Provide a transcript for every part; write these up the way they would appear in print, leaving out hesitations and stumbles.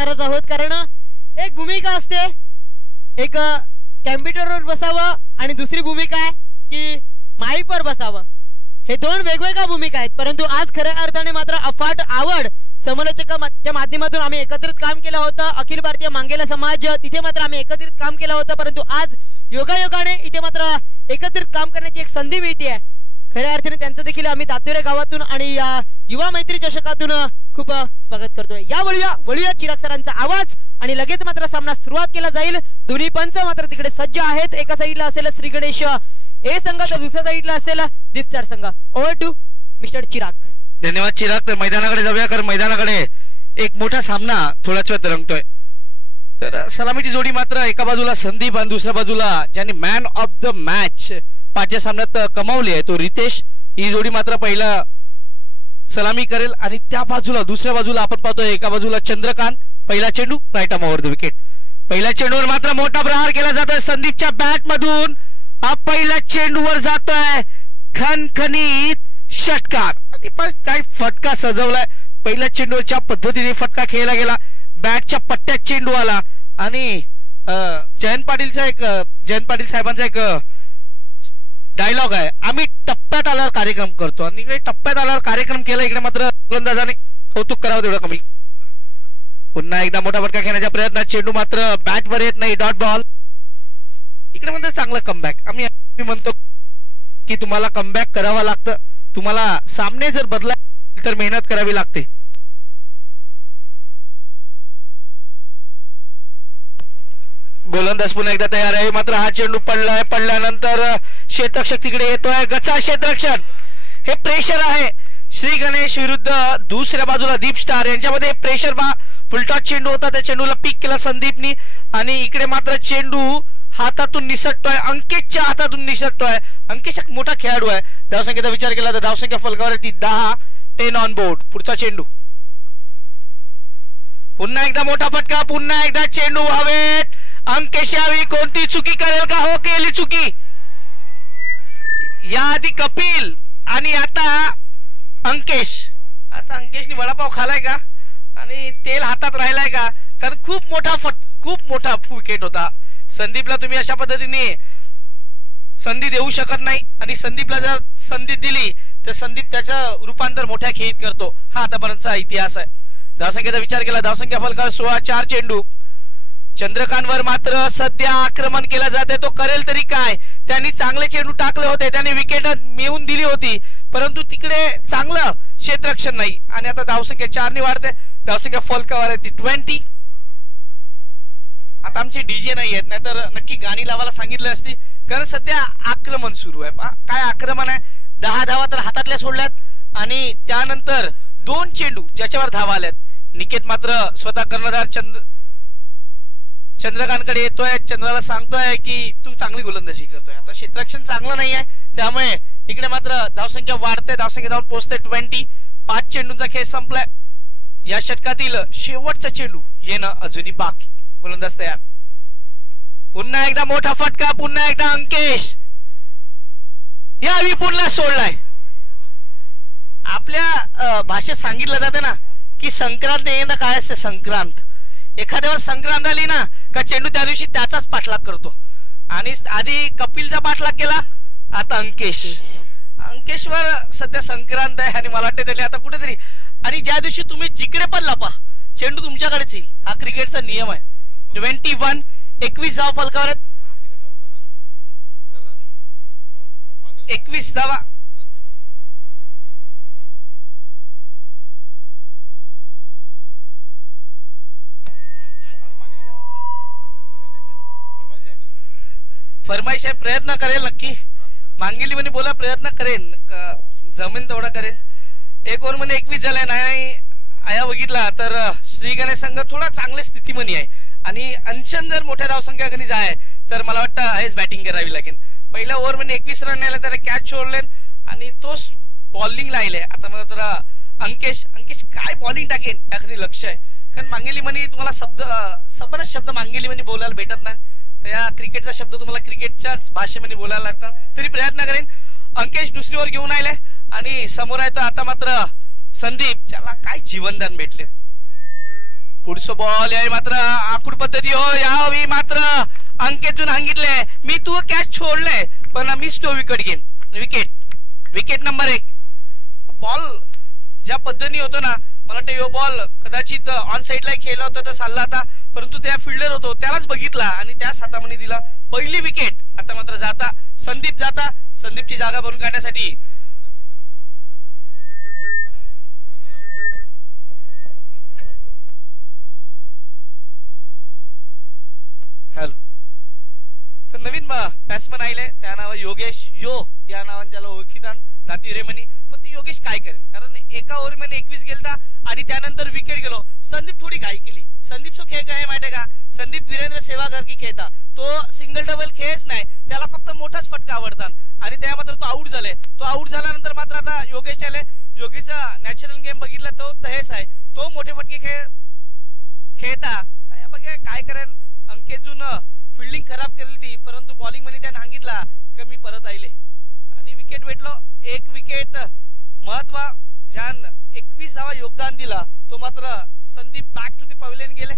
आहोत कारण एक भूमिका असते, एक कॅम्प्युटरवर बसावं आणि दुसरी भूमिका आहे की माईकवर बसावं. हे दोन वेगवेगळ्या भूमिका आहेत, परंतु आज खऱ्या अर्थाने मात्र अफाट आवड समालोचकाच्या माध्यमातून आम्ही एकत्रित काम केलं होतं. अखिल भारतीय मांगेला समाज तिथे मात्र आम्ही एकत्रित काम केलं होतं, परंतु आज योगायोगाने इथे मात्र एकत्रित काम करण्याची एक संधी मिळते. खऱ्या अर्थाने त्यांचं देखील आम्ही दातुरे गावातून आणि युवा मैत्री चषकातून खूप स्वागत करतोय. या वळूया चिराग सरांचा आवाज आणि लगेच मात्र सामना सुरुवात केला जाईल. दोन्ही पंच मात्र तिकडे सज्ज आहेत. एका साईडला असेल श्री गणेश ए संघ तर दुसऱ्या साईडला असेल दीपचार संघ. ओव्हर टू मिस्टर चिराग. धन्यवाद चिराग. तर मैदानाकडे जाऊया, कारण मैदानाकडे एक मोठा सामना थोड्याच वेळात रंगतोय. तर सलामीची जोडी मात्र एका बाजूला संदीप आणि दुसऱ्या बाजूला ज्यांनी मॅन ऑफ द मॅच पाचव्या सामन्यात कमावली आहे तो रितेश. ही जोडी मात्र पहिला सलामी करेल आणि त्या बाजूला दुसऱ्या बाजूला आपण पाहतोय एका बाजूला चंद्रकांत. पहिला चेंडू right arm over the wicket. पहिल्या चेंडूवर मात्र मोठा प्रहार केला जातोय संदीपच्या बॅट मधून. हा पहिल्या चेंडूवर जातोय खणखणीत षटकार. काय फटका सजवलाय. पहिल्या चेंडूच्या पद्धतीने फटका खेळला गेला. बॅटच्या पट्ट्यात चेंडू आला आणि जयंत पाटील साहेबांचा एक डायलॉग आहे, आम्ही टप्प्यात आल्यावर कार्यक्रम करतो, आणि इकडे टप्प्यात आल्यावर कार्यक्रम केला. इकडे मात्र गोलंदाजाने कौतुक करावं तेवढं कमी. पुन्हा एकदा मोठा फटका खेळण्याच्या प्रयत्नात चेंडू मात्र बॅटवर येत नाही. Dot ball. इकडे मात्र चांगलं कमबॅक. आम्ही म्हणतो की तुम्हाला कमबॅक करावं लागतं. तुम्हाला सामने जर बदलायचे तर मेहनत करावी लागते. गोलंदाज पुन्हा एकदा तयार आहे. मात्र हा चेंडू पडलाय. पडल्यानंतर क्षेत्ररक्षक तिकडे येतोय. गचा क्षेत्ररक्षण. हे प्रेशर आहे श्री गणेश विरुद्ध दुसऱ्या बाजूला दीप स्टार यांच्यामध्ये प्रेशर बा. फुलटॉस चेंडू होता, त्या चेंडूला पिक केला संदीपनी आणि इकडे मात्र चेंडू हातातून निसटतोय. अंकेशच्या हातातून निसटतोय. अंकेश एक मोठा खेळाडू आहे. धावसंख्येचा विचार केला तर धावसंख्या फलकावर ती 10. 10 ऑन बोर्ड. पुढचा चेंडू. पुन्हा एकदा मोठा फटका. पुन्हा एकदा चेंडू हवेत. अंकेश यावी कोणती चुकी करेल का? हो, केली चुकी. या आधी कपिल आणि आता अंकेश. आता अंकेशनी वडापाव खालाय का आणि तेल हातात राहिलाय का? कारण खूप मोठा विकेट होता. संदीपला तुम्ही अशा पद्धतीने संधी देऊ शकत नाही आणि संदीपला जर संधी दिली तर संदीप त्याचं रूपांतर मोठ्या खेळीत करतो. हा आतापर्यंतचा इतिहास आहे. धावसंख्येचा विचार केला. धावसंख्या फलकावर 16. 4 चेंडू. चंद्रकांतवर मात्र सध्या आक्रमण केलं जाते. तो करेल तरी काय? त्यांनी चांगले चेंडू टाकले होते, त्यांनी विकेट मिळवून दिली होती, परंतु तिकडे चांगलं क्षेत्ररक्षण नाही आणि आता धावसंख्या 4 ने वाढते. धावसंख्या फलकावर आहे ती 20. आता आमचे डीजे नाही आहेत, नाहीतर नक्की गाणी लावायला सांगितलं असती, कारण सध्या आक्रमण सुरू आहे. काय आक्रमण आहे? 10 धावा तर हातातल्या सोडल्यात आणि त्यानंतर 2 चेंडू ज्याच्यावर धावा आल्यात. निकेत मात्र स्वतः कर्णधार चंद्रकांतकडे येतोय. चंद्राला सांगतोय की तू चांगली गोलंदाजी करतोय. आता क्षेत्ररक्षण चांगलं नाही आहे, त्यामुळे इकडे मात्र धावसंख्या वाढते. धावसंख्या जाऊन पोहोचते 20. 5 चेंडूंचा खेळ संपलाय. या षटकातील शेवटचा चेंडू येणं अजूनही बाकी. गोलंदाज तयार. पुन्हा एकदा मोठा फटका. पुन्हा एकदा अंकेश या विपुलला सोडलाय. आपल्या भाषेत सांगितलं जाते ना की संक्रांत येणं काय असते. संक्रांत एखाद्यावर संक्रांत आली ना का चेंडू त्या दिवशी त्याचाच पाठलाग करतो आणि आधी कपिलचा पाठलाग केला, आता अंकेशवर सध्या संक्रांत आहे आणि मला वाटतं त्याने आता कुठेतरी आणि ज्या दिवशी तुम्ही जिकडे पण लपा चेंडू तुमच्याकडेच येईल. हा क्रिकेटचा नियम आहे. 21. 21 धावा फलकावर. 21 धावा. फरमाईश आहे. प्रयत्न करेल नक्की. मांगिली म्हणे बोला प्रयत्न करेन, जमीन तेवढा करेन. 1 ओव्हर मध्ये 21 झालाय. नाही आया बघितला तर श्री गणेश संघ थोडा चांगल्या स्थितीमध्ये आहे आणि अंशन जर मोठ्या धावसंख्याखाली जाय तर मला वाटतं आहेच बॅटिंग करावी लागेल. पहिल्या ओव्हर मध्ये 21 रन आले, त्याला कॅच सोडले आणि तोच बॉलिंग लायले. आता मला तर अंकेश काय बॉलिंग टाकेन याकडे लक्ष आहे, कारण मांगेली म्हणे तुम्हाला सबनच शब्द मांगेली म्हणे बोलायला भेटत नाही. या क्रिकेटचा शब्द तुम्हाला क्रिकेटच्याच भाषेमध्ये बोलायला लागतात, तरी प्रयत्न करेन. अंकेश दुसरी ओव्हर घेऊन आले आणि समोर आहे तर आता मात्र संदीप, ज्याला काय जीवनदान भेटले. पुढचं बॉल यावेळी मात्र आखूड पद्धती हो यावेळी मात्र अंकितून सांगितले मी तू कॅच छोडले पण मिस तो विकेट गेम विकेट नंबर 1 बॉल ज्या पद्धतीने होतो ना मला वाटतं यो बॉल कदाचित ऑन साइडला खेळला होता तर चालला होता परंतु त्या फिल्डर होतो त्यालाच बघितला आणि त्याच हातामध्ये दिला पहिली विकेट आता मात्र जाता संदीपची जागा भरून काढण्यासाठी हॅलो तर नवीन बॅट्समन आले त्या नाव योगेश या नावाने त्याला ओळखीतात दातिरेमनी पण ते योगेश काय करेन कारण एका ओव्हरमध्ये 21 गेलता आणि त्यानंतर विकेट गेलो संदीप थोडी घाई केली संदीपचा खेळ काय माहिती का संदीप वीरेंद्र सेवागर की खेळता तो सिंगल डबल खेळच नाही त्याला फक्त मोठाच फटका आवडतात आणि त्या मात्र तो आउट झाल्यानंतर मात्र आता योगेश आले योगेशचा नॅचरल गेम बघितला तो तहेच आहे तो मोठे फटके खेळता बघा काय करेन अंकितजून फिल्डिंग खराब करेल ती परंतु बॉलिंग मध्ये त्याने सांगितला की मी परत आले आणि विकेट भेटलो एक विकेट महत्व ज्यान 21 धावा योगदान दिला तो मात्र Sandeep back to the pavilion गेले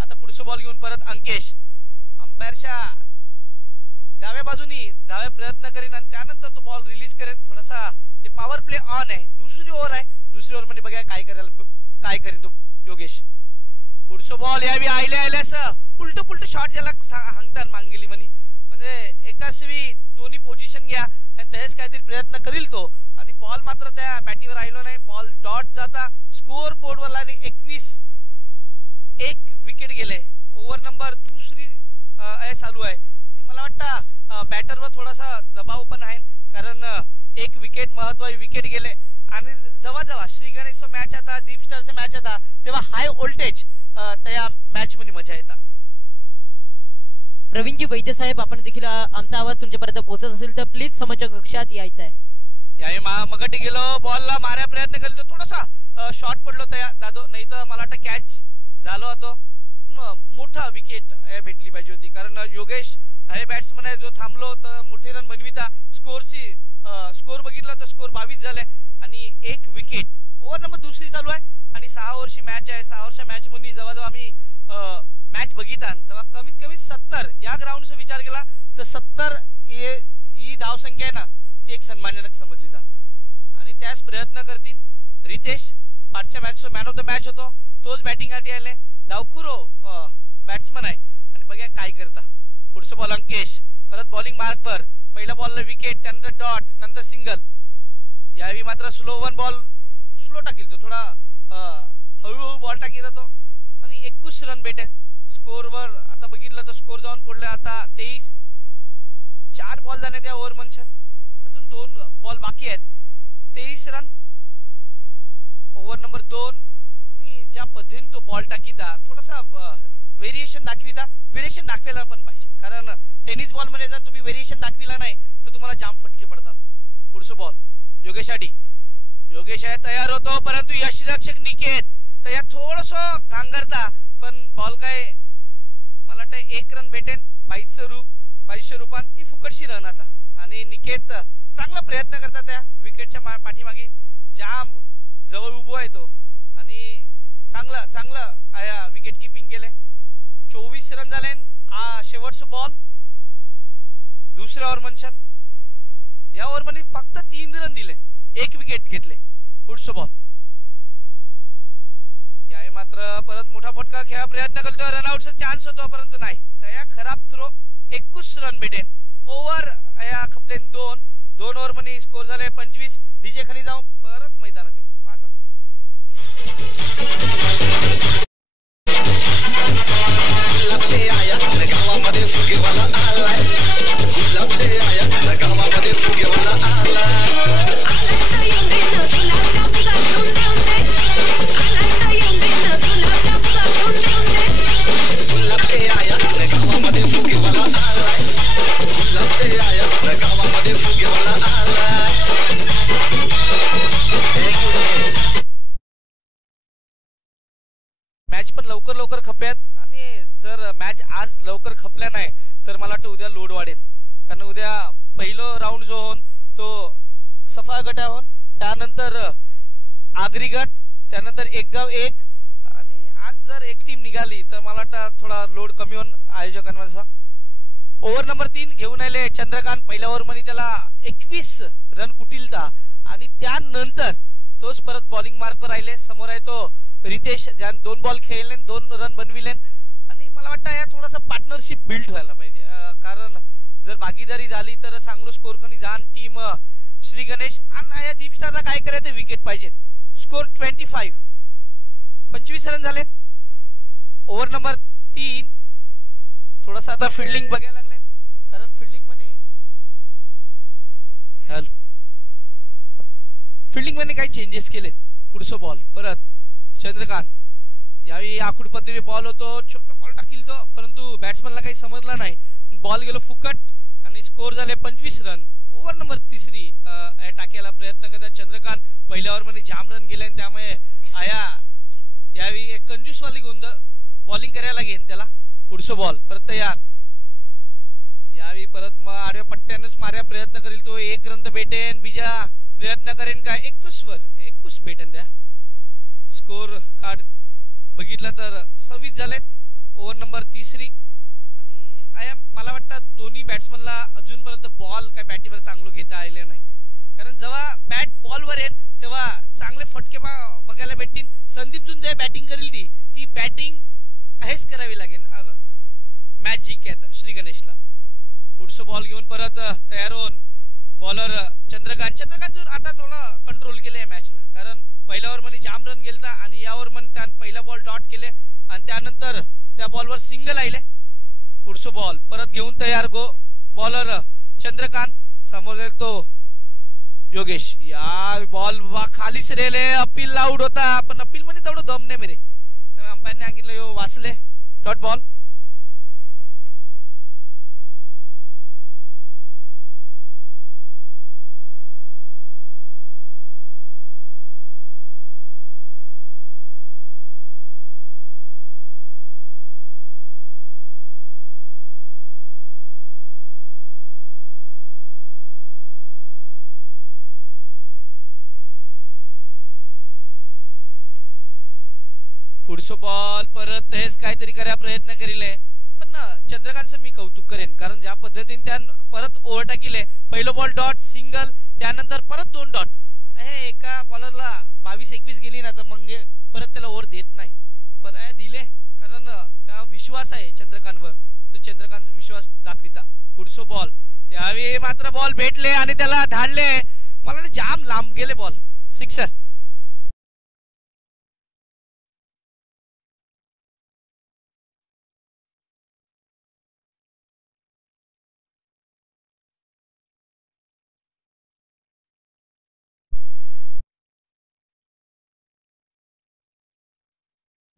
आता पुढचा बॉल घेऊन परत अंकेश अंपायरच्या डाव्या बाजूनी धावे प्रयत्न करेन आणि त्यानंतर तो बॉल रिलीज करेन थोडासा ते पॉवर प्ले ऑन आहे दुसरी ओव्हर मध्ये बघा काय करेन तो योगेश पुढचा बॉल यावी आयल्यास उलट पुलट शॉट ज्याला सांगतात मांगेली म्हणजे एकासवी दोन्ही पोझिशन घ्या आणि तसेच काहीतरी प्रयत्न करील तो आणि बॉल मात्र त्या बॅटीवर आलो नाही बॉल डॉट जाता स्कोअर बोर्ड वर 21 एक विकेट गेले ओव्हर नंबर दुसरी चालू आहे मला वाटतं बॅटरवर थोडासा दबाव पण आहे कारण एक विकेट महत्वाची विकेट गेले आणि जेव्हा श्री गणेशचा मॅच आता दीप स्टारचा मॅच आता तेव्हा हाय व्होल्टेज त्या मॅच मध्ये मजा येतात प्रवीणजी वैद्य साहेब आपण देखील आमचा आवाज तुमच्यापर्यंत पोहोचत असेल तर प्लीज समोरच्या कक्षात यायचं आहे यावेळी मगटी गेलो बॉलला मारायला प्रयत्न केला तर थोडासा शॉर्ट पडलो त्या दादो नाही तर मला वाटतं कॅच झालो होतो मोठा विकेट भेटली पाहिजे होती कारण योगेश हे बॅट्समन आहे जो थांबलो तर मोठी रन बनविता स्कोर बघितला तर स्कोर 22 झाले आणि एक विकेट ओव्हर नंबर दुसरी चालू आहे आणि 6 ओव्हरची मॅच आहे 6 ओव्हरच्या मॅच मध्ये जेव्हा आम्ही मॅच बघितला तेव्हा कमीत कमी 70 या ग्राउंडचा विचार केला तर 70 ही धावसंख्या आहे ना ती एक सन्मानजनक समजली जात आणि त्याच प्रयत्न करतील रितेश पाठच्या मॅचचा मॅन ऑफ द मॅच होतो तोच बॅटिंग साठी आले डावखुरो बॅट्समन आहे आणि बघा काय करता पुढचा बॉल अंकेश परत बॉलिंग मार्क वर पहिल्या बॉलला विकेट त्यानंतर डॉट नंतर सिंगल यावेळी मात्र स्लो टाकील तो थोडा हळूहळू बॉल टाकील तो आणि 21 रन भेटेल स्कोरवर आता बघितलं तर स्कोर जाऊन पडले आता 23 4 बॉल जाणे त्या ओव्हर मनशन अजून 2 बॉल बाकी आहेत 23 रन ओव्हर नंबर 2 आणि ज्या पद्धतीने तो बॉल टाकीता थोडासा व्हेरिएशन दाखवायला पण पाहिजे कारण टेनिस बॉल मध्ये जर तुम्ही व्हेरिएशन दाखविला नाही तर तुम्हाला जाम फटके पडतात पुढचा बॉल योगेश आहे तयार होतो परंतु यष्टीरक्षक निकेत तयार थोडस घांगरता पण बॉल काय मला वाटतं 1 रन भेटेल 2200 रुपयां ही फुकटशी रन आता आणि निकेत चांगला प्रयत्न करता त्या विकेटच्या पाठीमागे जाम जवळ उभो आहे तो आणि चांगलं विकेट कीपिंग केले 24 रन झाले शेवटचं बॉल दुसऱ्या ओव्हर मनशन या ओव्हर मध्ये फक्त 3 रन दिले 1 विकेट घेतले पुढचं बॉल यावेळी मात्र परत मोठा फटका खेळा प्रयत्न करतो रनआउटचा चान्स होतो परंतु नाही त्या खराब थ्रो 21 रन भेटेल ओव्हर या खपले 2 ओव्हर मध्ये स्कोर झाले 25 डीजे खाली जाऊन परत मैदानात मॅच पण लवकर खपल्यात आणि जर मॅच आज लवकर खपल्या नाही तर मला वाटतं उद्या लोड वाढेल कारण उद्या पहिलं राऊंड जो होऊन तो सफा गट त्यानंतर आगरी गट त्यानंतर एक गाव एक आणि आज जर एक टीम निघाली तर मला वाटतं थोडा लोड कमी होऊन आयोजकांवरचा. ओव्हर नंबर 3 घेऊन आले चंद्रकांत. पहिल्या ओव्हर मध्ये त्याला 21 रन कुटिलता आणि त्यानंतर तोच परत बॉलिंग मार्कवर राहिले. समोर आहे तो रितेश, ज्याने 2 बॉल खेळले, 2 रन बनविले. आणि मला वाटतं या थोडासा पार्टनरशिप बिल्ड व्हायला पाहिजे, कारण जर भागीदारी झाली तर चांगलं स्कोर कमी जाण टीम श्री गणेश. आणि या दीप स्टारला काय करायचं, विकेट पाहिजे. स्कोर 25 रन झाले. ओव्हर नंबर 3 थोडासा आता फिल्डिंग बघायला लागले, कारण फिल्डिंग मध्ये काही चेंजेस केले. पुढचं बॉल परत चंद्रकांत. यावेळी आखूड पद्धतीने बॉल होतो, छोटा बॉल टाकील तो, परंतु बॅट्समनला काही समजला नाही. बॉल गेलो फुकट आणि स्कोर झाले 25 रन. ओव्हर नंबर 3 टाकायला प्रयत्न करतात चंद्रकांत. पहिल्या ओव्हर मध्ये जाम रन गेले आणि त्यामुळे यावेळी एक कंजूसवाली गोंद बॉलिंग करायला लागेल त्याला. पुढचं बॉल परत तयार. यावेळी परत मग आडव्या पट्ट्यानंच मार्या प्रयत्न करील तो. 1 रन तर भेटेन, बीजा प्रयत्न करेन काय 21 भेटेन त्या. स्कोर कार्ड बघितलं तर 26 झालेत. ओव्हर नंबर 3 आणि मला वाटतं दोन्ही बॅट्समनला अजूनपर्यंत बॉल काय बॅटीवर चांगलं घेता आले नाही, कारण जेव्हा बॅट बॉलवर येईल तेव्हा चांगले फटके बघायला भेटतील. संदीप जुन जे बॅटिंग करेल ती बॅटिंग हेच करावी लागेल मॅच जिंकत श्री गणेशला. पुढचं बॉल घेऊन परत तयार होऊन बॉलर चंद्रकांत जर आता थोडं कंट्रोल केले या मॅचला, कारण पहिल्या ओव्हर मध्ये जाम रन गेलता आणि या ओव्हर मध्ये त्याने पहिला बॉल डॉट केले आणि त्यानंतर त्या बॉलवर सिंगल आले. पुढचं बॉल परत घेऊन तयार बॉलर चंद्रकांत. समोर जाईल तो योगेश. या बॉल खालीच रेले, अपील आउट होता, पण अपील मध्ये तेवढं दम नाही मेरे, अंपायरने सांगितलं यो वाचले डॉट बॉल. पुढचं बॉल परत हेच काहीतरी करायला प्रयत्न करीले, पण चंद्रकांतचं मी कौतुक करेन, कारण ज्या पद्धतीने त्यानं परत ओव्हर टाकीले. पहिलं बॉल डॉट सिंगल, त्यानंतर परत 2 डॉट. हे एका बॉलरला 22-21 गेली ना तर मग परत त्याला ओव्हर देत नाही, पण दिले कारण त्या विश्वास आहे चंद्रकांतवर, तो चंद्रकांत विश्वास दाखविता. पुढचं बॉल यावेळी मात्र बॉल भेटले आणि त्याला धाडले. मला जाम लांब गेले बॉल, सिक्सर.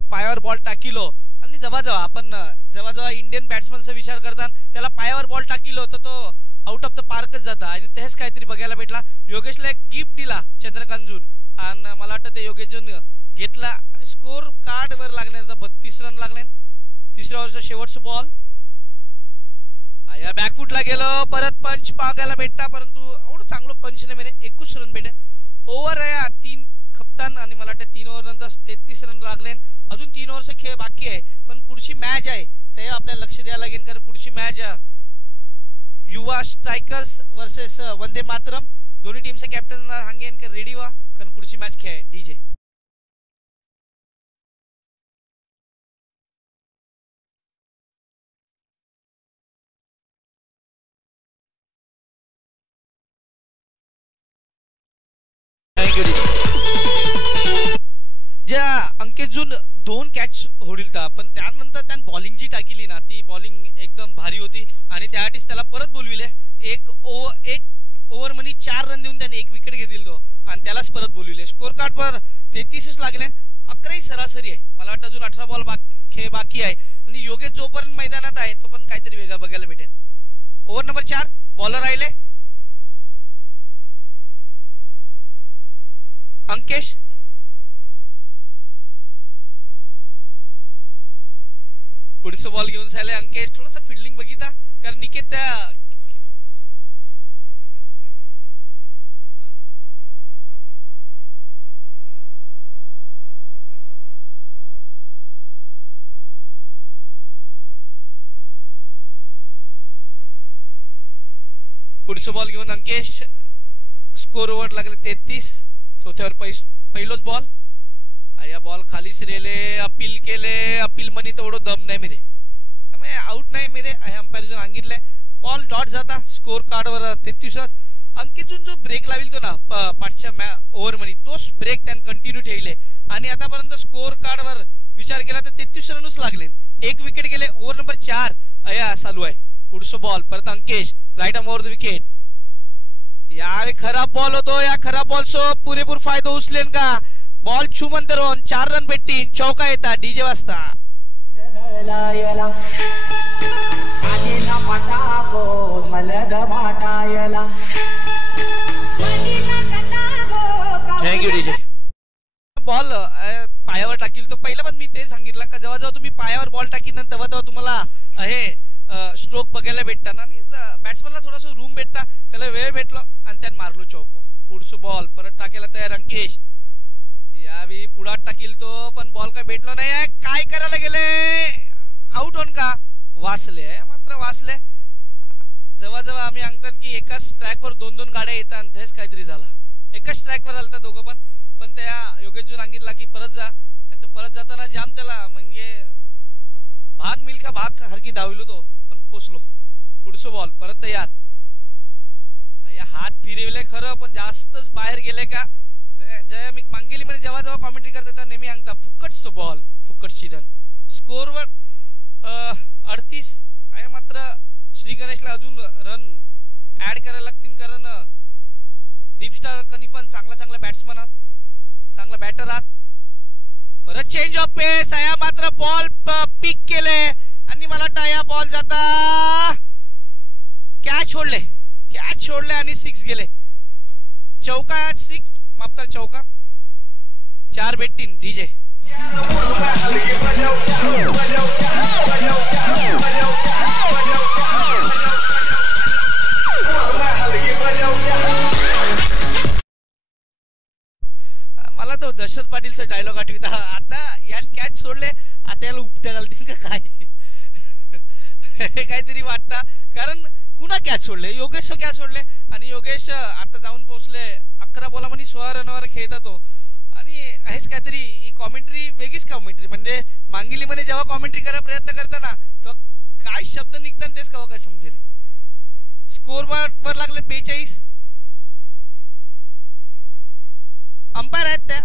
पायावर बॉल टाकिलो आणि जेव्हा इंडियन बॅट्समनचा विचार करतात त्याला पायावर बॉल टाकिलो तर तो आउट ऑफ द पार्कच जाता, आणि तेच काहीतरी बघायला भेटला. योगेशला एक गिफ्ट दिला चंद्रकांतजून आणि मला वाटतं ते योगेशजून घेतला आणि स्कोर कार्ड वर लागले 32 रन लागले. तिसऱ्या ओव्हरचा शेवटचा बॉल या बॅकफुटला गेलो, परत पंच बघायला भेटता, परंतु एवढं चांगलं पंच नाही मेरे. 21 रन भेटे. ओव्हर 3 खपतान आणि मला वाटतं 3 ओव्हर नंतर 33 रन लागले. अजून 3 ओव्हरचा खेळ बाकी आहे, पण पुढची मॅच आहे ते आपल्याला लक्ष द्यायला लागेल, कारण पुढची मॅच युवा स्ट्रायकर्स वर्सेस वंदे मातरम. दोन्ही टीमच्या कॅप्टनला सांगेन की रेडी व्हा, कारण पुढची मॅच खेळ डीजे. ज्या अंकितजून 2 कॅच होडिलता, पण त्यानंतर त्याने बॉलिंग जी टाकली ना ती बॉलिंग एकदम भारी होती आणि त्यासाठीच त्याला परत बोलविले. एक ओव्हर मध्ये 4 रन देऊन त्याने 1 विकेट घेतली तो आणि त्यालाच परत बोलविले. स्कोर कार्ड पर 33 लागले. 11 सरासरी आहे. मला वाटतं अजून 18 बॉल खेळ बाकी आहे आणि योगेश जोपर्यंत मैदानात आहे तो पण काहीतरी वेगळा बघायला भेटेल. ओव्हर नंबर 4 बॉलर राहिले अंकेश. पुढचं बॉल घेऊन झाले अंकेश. थोडासा फिल्डिंग बघितला, कारण निकेत त्या पुढचं बॉल घेऊन अंकेश. स्कोर वर लागले 33. चौथ्यावर पहिलोच बॉल. या बॉल खाली सिरेले अपील केले. अपील मनी तेवढं दम नाही मेरे त्यामुळे आउट नाही मेरे अंपायर जो सांगितलंय. बॉल डॉट जाता स्कोर कार्ड वर 33. अंकितून जो ब्रेक लाविल तो ना पाचच्या ओव्हर मध्ये तोच ब्रेक त्याने कंटिन्यू ठेवले आणि आतापर्यंत स्कोर कार्ड वर विचार केला तर 33 रनच लागले. एक विकेट गेले. ओव्हर नंबर 4 अया चालू आहे. पुढचं बॉल परत Ankesh right arm over the wicket. यार खराब बॉल होतो. या खराब बॉल सो पुरेपूर फायदा उचलेन का. बॉल छुमंतरून 4 रन भेटतील. चौका येतात डीजे वाजता. Thank you DJ. बॉल पायावर टाकील तो पहिला पण मी ते सांगितलं का जेव्हा जेव्हा तुम्ही पायावर बॉल टाकील ना तेव्हा तेव्हा तुम्हाला हे स्ट्रोक बघायला भेटताना आणि बॅट्समनला थोडासा रूम भेटता. त्याला वेळ भेटलो आणि त्याने मारलो चौको. पुढचं बॉल परत टाकायला तयार अंकेश. यावेळी पुढात टाकील तो पण बॉल काय भेटलो नाही. काय करायला गेले. आउट होन का वाचले मात्र वाचले. जेव्हा जेव्हा आम्ही सांगतात की एकाच ट्रॅकवर 2-2 गाड्या येतात तेच काहीतरी झाला. एकाच ट्रॅकवर आलता दोघं पण त्या योगेशजून सांगितला की परत जा. आणि तो परत जाताना जाम त्याला म्हणजे भाग मिल्का भाग हरकी धावलो तो पण पोचलो. पुढचं बॉल परत तयार. या हात फिरवले खरं पण जास्तच बाहेर गेले का. जय मी मांगेली मध्ये जेव्हा जेव्हा कॉमेंट्री करते तेव्हा नेहमी सांगता फुकटचं बॉल फुकटची रन. स्कोरवर 38 आहे मात्र श्री गणेशला अजून रन ऍड करायला लागतील कारण दीप स्टार कनी पण चांगला बॅट्समन आहात. चांगला बॅटर आहात. परत चेंज ऑफ पेस आहे मात्र बॉल पिक केले आणि मला वाटतं या बॉल जाता कॅच सोडले आणि 6 गेले. चौका 6 माफ कर चौका 4 भेटतील डीजे. मला तो दशरथ पाटीलचा डायलॉग आठवता. आता यान कॅच सोडले आता याला उपट्या घालतील का काय काहीतरी वाटतं कारण कुणा कॅच सोडले. योगेश कॅच सोडले आणि योगेश आता जाऊन पोहोचले 11 बॉला मध्ये 16 रनवर खेळता तो. आणि हेच काहीतरी ही कॉमेंट्री वेगळीच कॉमेंट्री म्हणजे मांगिली मध्ये जेव्हा कॉमेंट्री करायला प्रयत्न करताना तो काय शब्द निघतात तेच कवा काय समजे नाही. स्कोर वर लागले 42. अंपायर आहेत त्या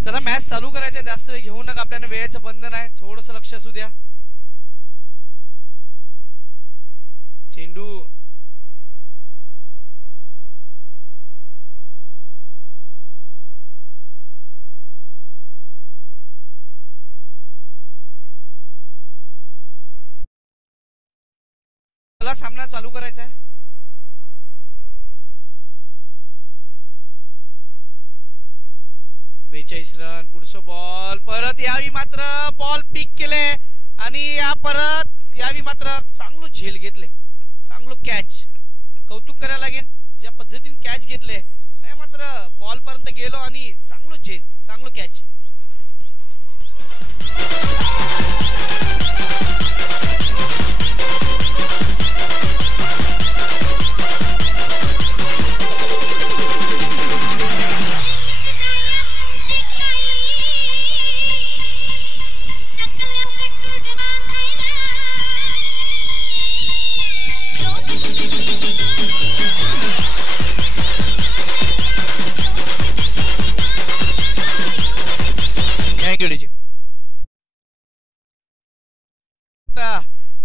चला मॅच चालू करायचं. जास्त वेळ घेऊ नका. आपल्याला वेळेचं बंधन आहे. थोडंसं लक्ष असू द्या. चेंडू चला सामना चालू करायचा आहे. बेचाळीस रन. पुढचं बॉल परत यावी मात्र बॉल पिक केले आणि या परत यावी मात्र चांगलं झेल घेतले. चांगलं कॅच कौतुक करायला लागेल ज्या पद्धतीने कॅच घेतले. मात्र बॉल पर्यंत गेलो आणि चांगलं झेल चांगलं कॅच.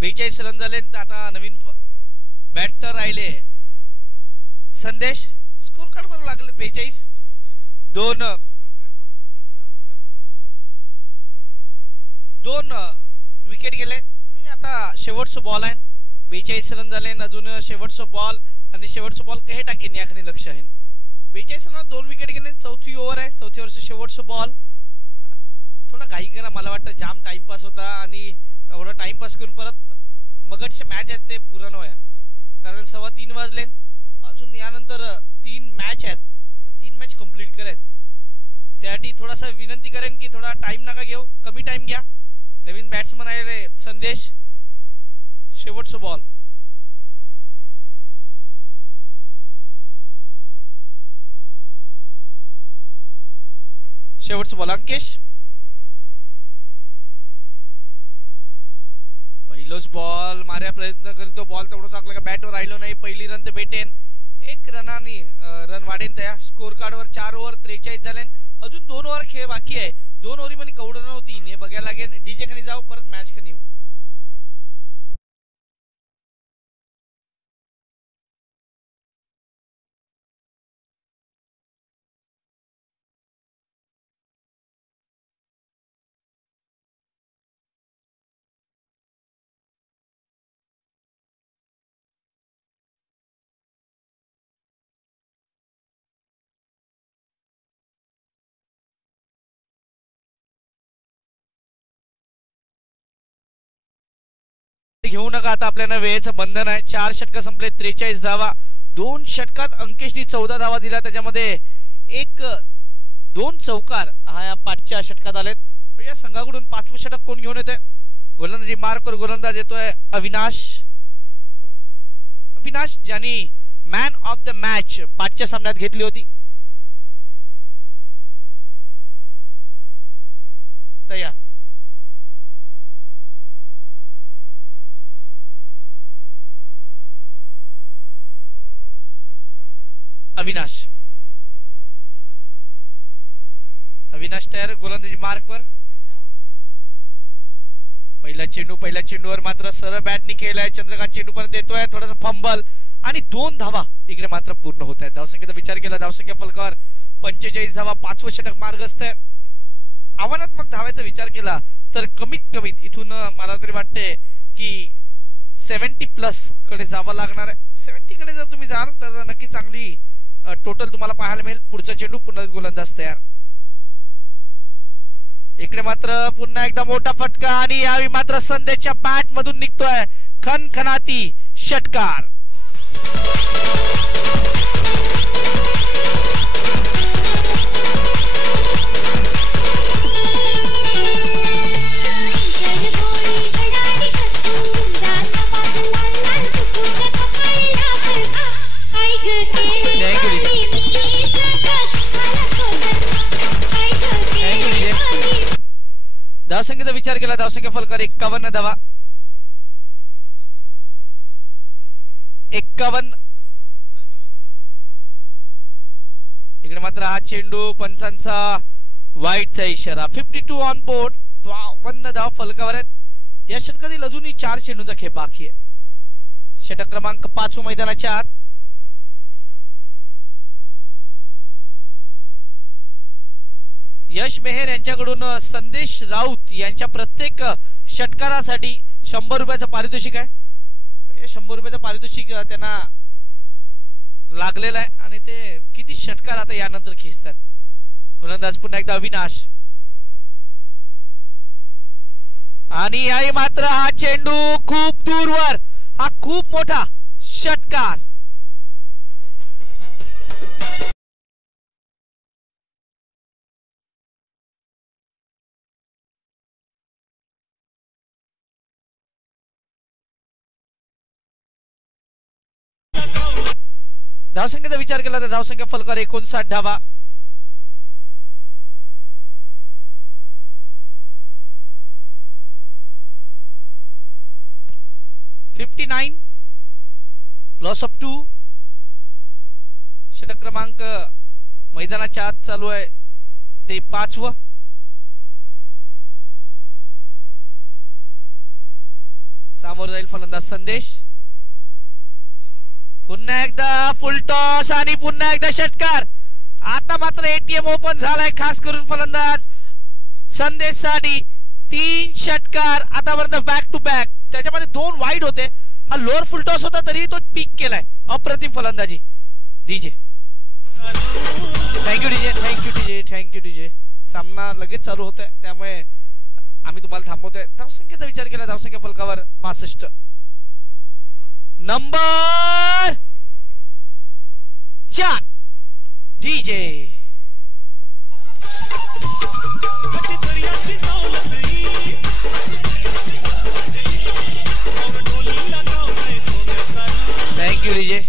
42 रन झाले. आता नवीन बॅटर राहिले संदेश. स्कोर कार्ड वर लागले 42. दोन विकेट गेले आणि आता शेवटचं बॉल आहे. 42 रन झाले. अजून शेवटचं बॉल आणि शेवटचं बॉल काही टाकेन याकडे लक्ष आहे. 42 रन 2 विकेट गेले. चौथी ओव्हर आहे. चौथी ओव्हरचं शेवटचं बॉल. थोडा घाई करा. मला वाटतं जाम टाइमपास होता आणि एवढा टाइमपास करून परत मगटचे मॅच आहेत ते पूर्ण व्हाया. कारण 3:15 वाजले. अजून यानंतर 3 मॅच आहेत. 3 मॅच कंप्लीट करायत. त्यासाठी थोडासा विनंती करेन की थोडा टाइम नका घेऊ. कमी टाइम घ्या. नवीन बॅट्समन आहे संदेश. शेवटचं बॉल. शेवटचं बॉल अंकेश. पहिलोच बॉल मार्या प्रयत्न करतो. बॉल तेवढं चांगला का बॅटवर राहिलो नाही. पहिली रन तर भेटेन. 1 रनाने रन वाढेन. त्या स्कोर कार्ड वर 4 ओव्हर 43 झाले. अजून 2 ओव्हर खेळ बाकी आहे. 2 ओव्हरी मध्ये कवडं नव्हती हे बघायला लागेल. डीजे खाली जाऊ परत मॅच खाली येऊ. घेऊ नका. आता आपल्याला वेळेचं बंधन आहे. 4 षटक संपले. 43 धावा. 2 षटकात अंकेशनी 14 धावा दिल्या. त्याच्यामध्ये 2 चौकार हा या 5च्या षटकात आलेत. या संघाकडून 5वं षटक कोण घेऊन येतोय? गोलंदाजी मार्कवर गोलंदाज येतोय अविनाश. ज्यांनी मॅन ऑफ द मॅच 5च्या सामन्यात घेतली होती. तयार. अविनाश तयार. गोलंदाजी मार्कवर. पहिला चेंडूवर मात्र सरळ बॅटनी केलाय. चंद्रकांत चेंडू पर्यंत येतोय. थोडासा फंबल आणि 2 धावा इकडे मात्र पूर्ण होत आहेत. धावसंख्येचा विचार केला. धावसंख्या फलकावर 45 धावा. 5वं षटक मार्गस्थ आहे. आव्हानात्मक धावायचा विचार केला तर कमीत इथून मला तरी वाटते की 70+ कडे जावं लागणार आहे. 70 कडे जर तुम्ही जाल तर नक्की चांगली टोटल तुम्हाला पाहायला मिळेल. पुढचा चेंडू पुन्हा गोलंदाज तयार. इकडे मात्र पुन्हा एकदा मोठा फटका आणि यावेळी मात्र संदेशच्या बॅट मधून निघतोय खनखनाती षटकार. धावसंख्येचा विचार केला. धावसंख्या फलकार 51 धावा. 51. इकडे मात्र हा चेंडू पंचांचा वाईटचा इशारा. 52 ऑन बोर्ड. 52 धाव फलकावर आहेत. या षटकातील अजूनही 4 चेंडूंचा खेळ बाकी आहे. षटक क्रमांक 5 मैदानाच्या आत. यश मेहर यांच्याकडून संदेश राऊत यांच्या प्रत्येक षटकारासाठी 100 रुपयाचं पारितोषिक आहे. 100 रुपयाचं पारितोषिक त्यांना लागलेलं आहे आणि ते किती षटकार आता यानंतर खेचतात. गोलंदाज पुन्हा एकदा अविनाश. आणि याही मात्र हा चेंडू खूप दूरवर. हा खूप मोठा षटकार. धावसंख्येचा विचार केला तर धावसंख्या फलकार 59 धावा. Loss of 2. षटक क्रमांक मैदानाच्या आत चालू आहे ते 5वं. सामोर जाईल फलंदाज संदेश. पुन्हा एकदा फुल टॉस आणि पुन्हा एकदा षटकार. आता मात्र एटीएम ओपन झालाय खास करून फलंदाज संदेश साठी. 3 षटकार आतापर्यंत बॅक टू बॅक. त्याच्यामध्ये 2 वाईड होते. हा लोअर फुल टॉस होता तरी तो पीक केलाय. अप्रतिम फलंदाजी. DJ thank you DJ, thank you DJ, thank you DJ. सामना लगेच चालू होतोय त्यामुळे आम्ही तुम्हाला थांबवतोय. धावसंख्येचा विचार केला धावसंख्या फलकावर 65. नंबर 4 डीजे. Thank you DJ.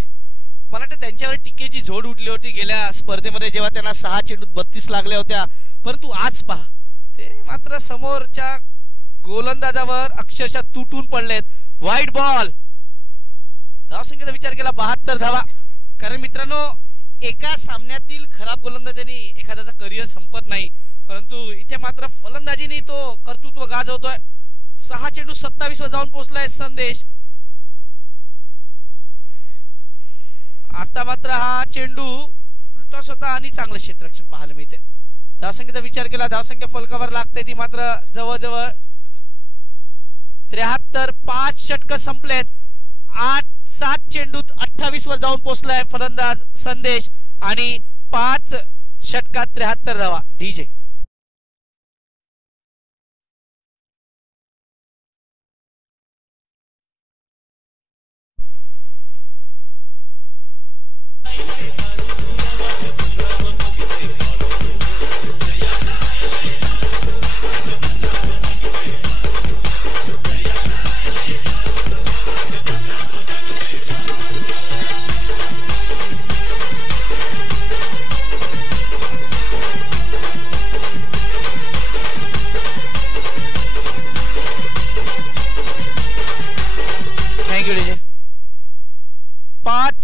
मला वाटतं त्यांच्यावर टीकेची झोड उठली होती गेल्या स्पर्धेमध्ये जेव्हा त्यांना 6 चेंडूत 32 लागल्या होत्या. परंतु आज पहा ते मात्र समोरच्या गोलंदाजावर अक्षरशः तुटून पडलेत. White ball. धावसंख्येचा विचार केला 72 धावा. कारण मित्रांनो एका सामन्यातील खराब गोलंदाजांनी एखाद्याचा करिअर संपत नाही. परंतु इथे मात्र फलंदाजीने तो कर्तृत्व गाजवतोय. 6 चेंडू 27 वर जाऊन पोहोचलाय संदेश. आता मात्र हा चेंडू फुलटॉस होता आणि चांगलं क्षेत्ररक्षण पाहायला मिळते. धावसंख्येचा विचार केला धावसंख्या फलकावर लागते ती मात्र जवळजवळ 73. 5 षटक संपलेत. 7 चेंडूत 28 वर जाऊन पोहोचलाय फलंदाज संदेश आणि 5 षटकात 73 धावा. डीजे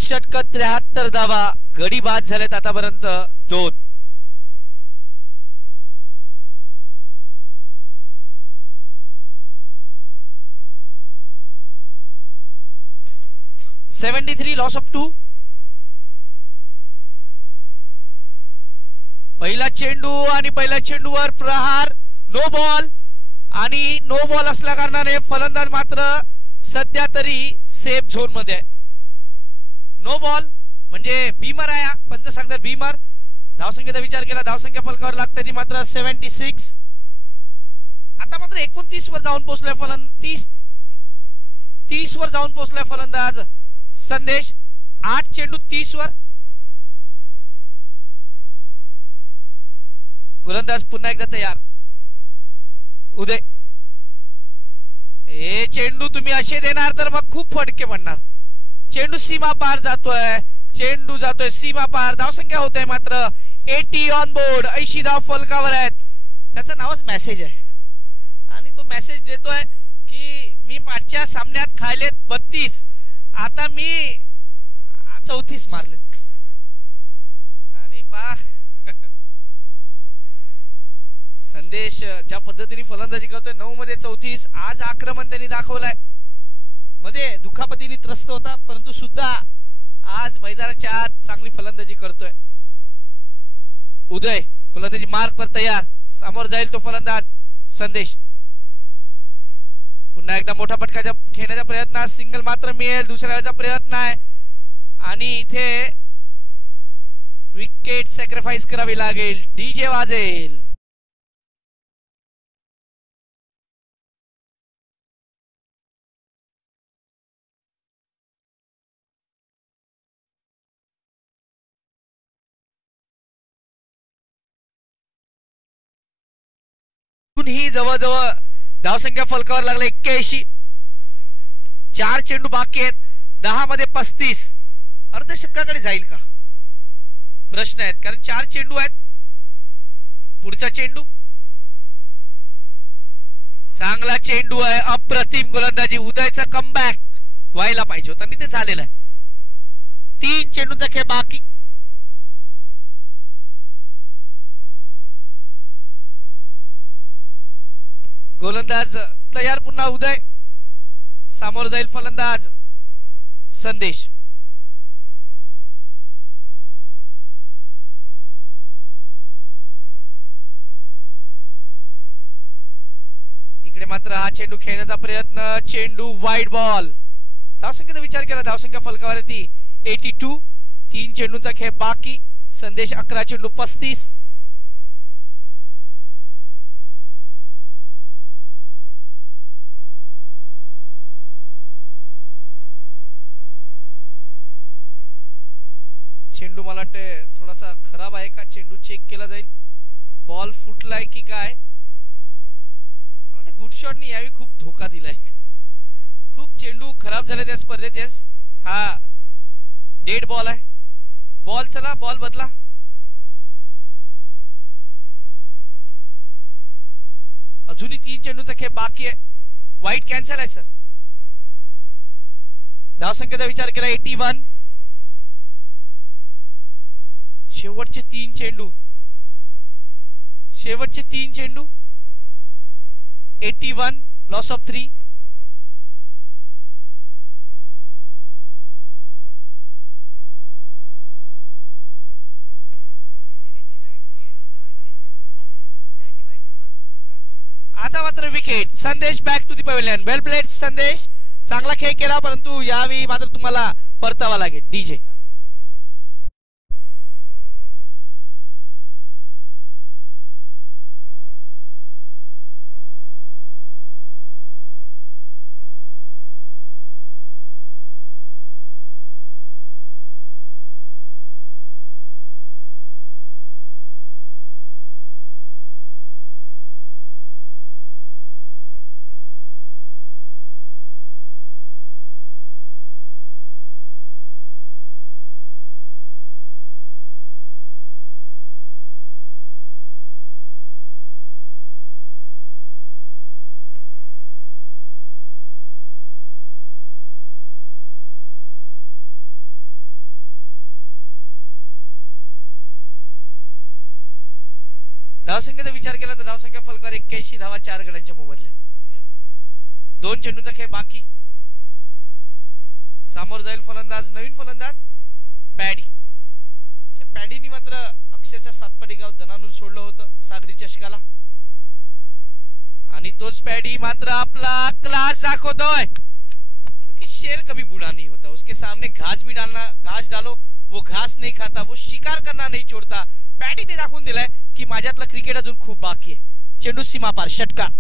षटक 73 धावा. गडी बाद झालेत आतापर्यंत 2. Loss of 2. पहिला चेंडू आणि पहिल्या चेंडूवर प्रहार. नो बॉल आणि नो बॉल असल्या कारणाने फलंदाज मात्र सध्या तरी सेफ झोन मध्ये आहे. नो बॉल म्हणजे बीमर आहे. पंच सांगतात बीमर. धावसंख्येचा विचार केला धावसंख्या फलकावर लागते ती मात्र 76. आता मात्र 29 वर जाऊन पोहोचलाय 30 वर जाऊन पोहोचलाय फलंदाज संदेश. 8 चेंडू 30 वर. गोलंदाज पुन्हा एकदा तयार. उदय हे चेंडू तुम्ही असे देणार तर मग खूप फटके पडणार. चेंडू सीमा पार जातोय. चेंडू जातोय सीमा पार. धावसंख्या होते मात्र 80 ऑन बोर्ड. 80 धाव फलकावर आहेत. त्याचं नावच मेसेज आहे आणि तो मेसेज देतोय की मी मागच्या सामन्यात खायलेत 32 आता मी 34 मारलेत. आणि बा संदेश ज्या पद्धतीने फलंदाजी करतोय 9 मध्ये 34. आज आक्रमण त्यांनी दाखवलाय. मध्ये दुखापतीने त्रस्त होता परंतु सुद्धा आज मैदानाच्या आत चांगली फलंदाजी करतोय. उदय गोलंदाजी मार्क पर तयार. समोर जाईल तो फलंदाज संदेश. पुन्हा एकदा मोठा फटका खेळण्याचा प्रयत्न. सिंगल मात्र मिळेल. दुसऱ्या वेळेचा प्रयत्न आहे आणि इथे विकेट सॅक्रिफाईस करावी लागेल. डीजे वाजेल. ही जवळजवळ धावसंख्या फलकावर लागले 81. 4 चेंडू बाकी आहेत. 10 मध्ये 35. अर्धशतकाकडे जाईल का प्रश्न आहेत कारण 4 चेंडू आहेत. पुढचा चेंडू चांगला चेंडू आहे. अप्रतिम गोलंदाजी. उदयचा कमबॅक व्हायला पाहिजे होता आणि ते झालेलं आहे. 3 चेंडूचा खेळ बाकी. गोलंदाज तयार. पुन्हा उदय सामोर जाईल फलंदाज संदेश. इकडे मात्र हा चेंडू खेळण्याचा प्रयत्न, चेंडू वाईड बॉल. धावसंख्येचा विचार केला, धावसंख्या फलकावरती 82. 3 चेंडूंचा खेळ बाकी. संदेश 11 चेंडू 35. चेंडू मला वाटतं थोडासा खराब आहे का, चेंडू चेक केला जाईल. बॉल फुटलाय की काय. गुड शॉटनी यावेळी खूप धोका दिलाय. खूप चेंडू खराब झाले त्या स्पर्धेत. यस, हा डेड बॉल आहे. बॉल चला, बॉल बदला. अजूनही 3 चेंडूंचा खेळ बाकी आहे. वाईट कॅन्सल आहे सर. धावसंख्येचा विचार केला 81. शेवटचे 3 चेंडू, शेवटचे 3 चेंडू. 81, लॉस ऑफ 3. आता मात्र wicket. Sandesh back to the pavilion. Well played Sandesh. चांगला खेळ केला, परंतु यावेळी मात्र तुम्हाला परतावा लागेल. डीजे धावसंख्येचा विचार केला तर धावसंख्या फलकावर 81 धावा 4 गड्यांच्या मोबदल्यात. 2 चेंडूंचा खेळ बाकी. सामोर जाईल फलंदाज, नवीन फलंदाज पॅडी. पॅडीनी मात्र अक्षरशः सातपाडी गाव दणानून सोडलं होतं सागरी चषकाला, आणि तोच पॅडी मात्र आपला क्लास दाखवतोय. क्योंकि शेर कभी बूढ़ा नहीं होता, उसके सामने घास भी डालना, घास डालो वो घास नहीं खाता, वो शिकार करना नहीं छोड़ता. पॅडीने दाखवून दिलाय की माझ्यातलं क्रिकेट अजून खूप बाकी आहे. चेंडू सीमा पार, षटकार.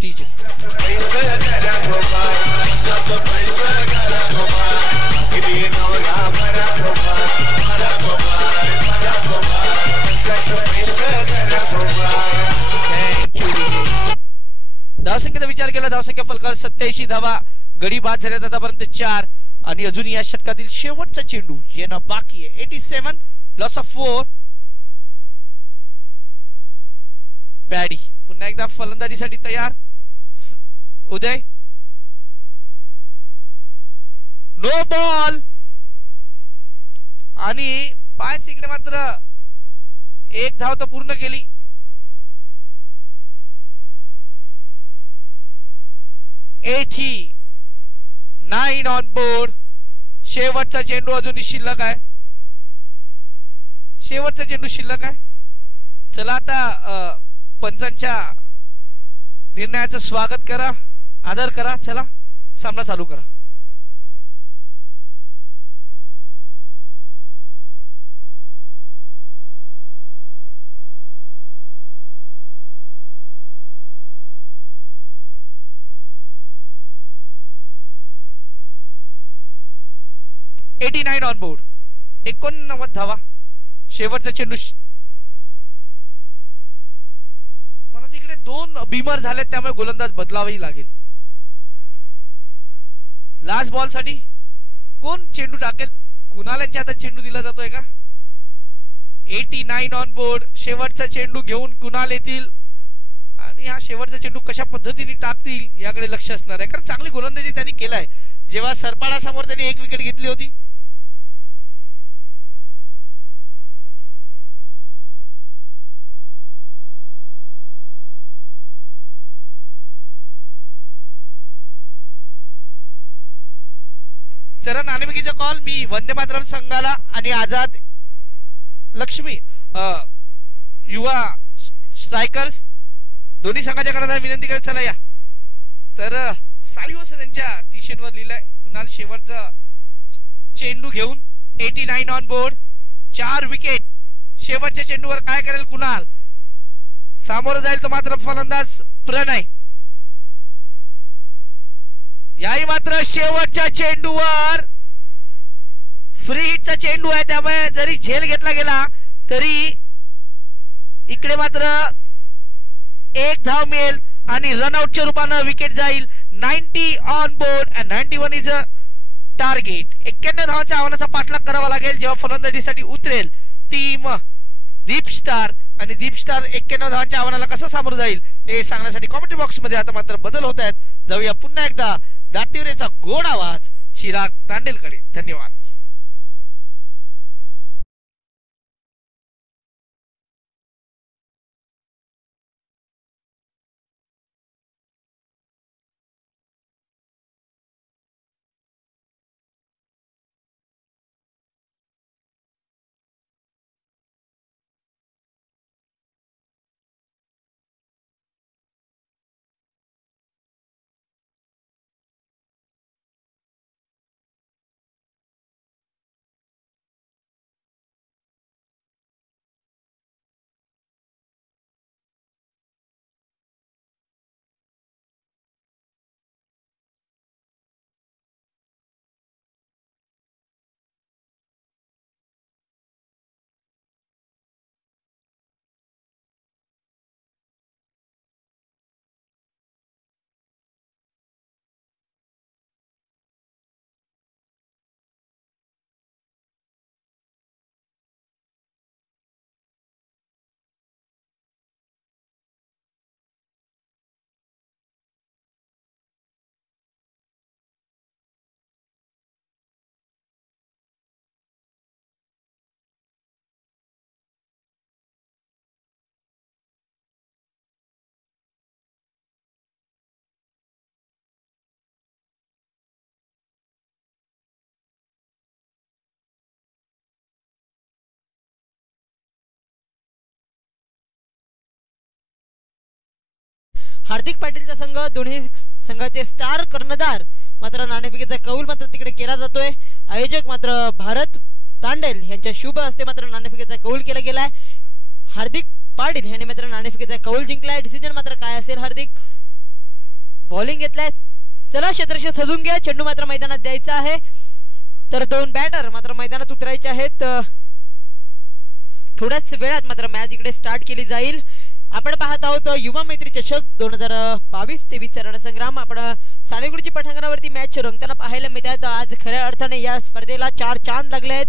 टीजे धावसंख्येचा विचार केला, धावसंख्या फलकावर 87 धावा, गडी बाद झाल्यात आतापर्यंत 4, आणि अजून या षटकातील शेवटचा चेंडू येणं बाकी आहे. 87, लॉस ऑफ 4. पॅडी पुन्हा एकदा फलंदाजीसाठी तयार. उदय, नो बॉल, आणि 5 इकडे मात्र 1 धाव तर पूर्ण केली. एटी 9 ऑन बोर्ड. शेवटचा चेंडू अजूनही शिल्लक आहे, शेवटचा चेंडू शिल्लक आहे. चला आता पंचांच्या निर्णयाचं स्वागत करा, आदर करा. चला सामना चालू करा. एटी 89 ऑन बोर्ड. 89 धावा, शेवटचा चेंडू. मला तिकडे 2 बीमर झाले, त्यामुळे गोलंदाज बदलावाही लागेल. लास्ट बॉल साठी कोण चेंडू टाकेल? कुणालांच्या हातात चेंडू दिला जातोय का? 89 ऑन बोर्ड. शेवटचा चेंडू घेऊन कुणाल येतील, आणि हा शेवटचा चेंडू कशा पद्धतीने टाकतील याकडे लक्ष असणार आहे, कारण चांगली गोलंदाजी त्यांनी केलाय. जेव्हा सरपाडा समोर त्यांनी 1 विकेट घेतली होती, चला नाणेफेकीचा कॉल. मी वंदे मातरम संघाला आणि आझाद लक्ष्मी युवा स्ट्रायकर्स दोन्ही संघाच्या करता विनंती करत चला या. तर सालिवसन यांच्या टी शर्ट वर लिहिलंय कुणाल शेवटचा चेंडू घेऊन 89 ऑन बोर्ड. 4 विकेट. शेवटच्या चेंडूवर काय करेल कुणाल. सामोरं जाईल तो मात्र फलंदाज प्रणय. याही मात्र शेवटच्या चेंडूवर फ्री हिटचा चेंडू आहे त्यामुळे जरी झेल घेतला गेला तरी इकडे मात्र एक धाव मिळेल आणि रनआउटच्या रूपानं विकेट जाईल. 90 on board and 91 is a target. 91 धावांच्या आव्हानाचा पाठलाग करावा लागेल जेव्हा फलंदाजीसाठी उतरेल टीम दीप स्टार. आणि दीप स्टार 91 धावांच्या आव्हानाला कसं सामोरं जाईल हे सांगण्यासाठी कॉमेंट्री बॉक्स मध्ये आता मात्र बदल होत आहेत. जाऊया पुन्हा एकदा दातिवरेचा गोड आवाज चिराग तांडेलकडे. धन्यवाद. हार्दिक पाटीलचा संघ दोन्ही संघाचे स्टार कर्णधार मात्र नाणेफेकीचा कौल मात्र तिकडे केला जातोय. आयोजक मात्र भारत तांडेल यांच्या शुभ हस्ते मात्र नाणेफेकीचा कौल केला गेलाय. हार्दिक पाटील यांनी मात्र नाणेफेकीचा कौल जिंकलाय. डिसिजन मात्र काय असेल. हार्दिक बॉलिंग घेतलाय. चला क्षेत्रक्षेत्र सजून घ्या. चेंडू मात्र मैदानात द्यायचा आहे. तर 2 बॅटर मात्र मैदानात उतरायचे आहेत. थोड्याच वेळात मात्र मॅच इकडे स्टार्ट केली जाईल. आपण पाहत आहोत युवा मैत्री चषक 2022-23 रणसंग्राम. आपण साणेगुडची पठांगणावरती मॅच रंगताना पाहायला मिळतात. आज खऱ्या अर्थाने या स्पर्धेला 4 चांद लागले आहेत.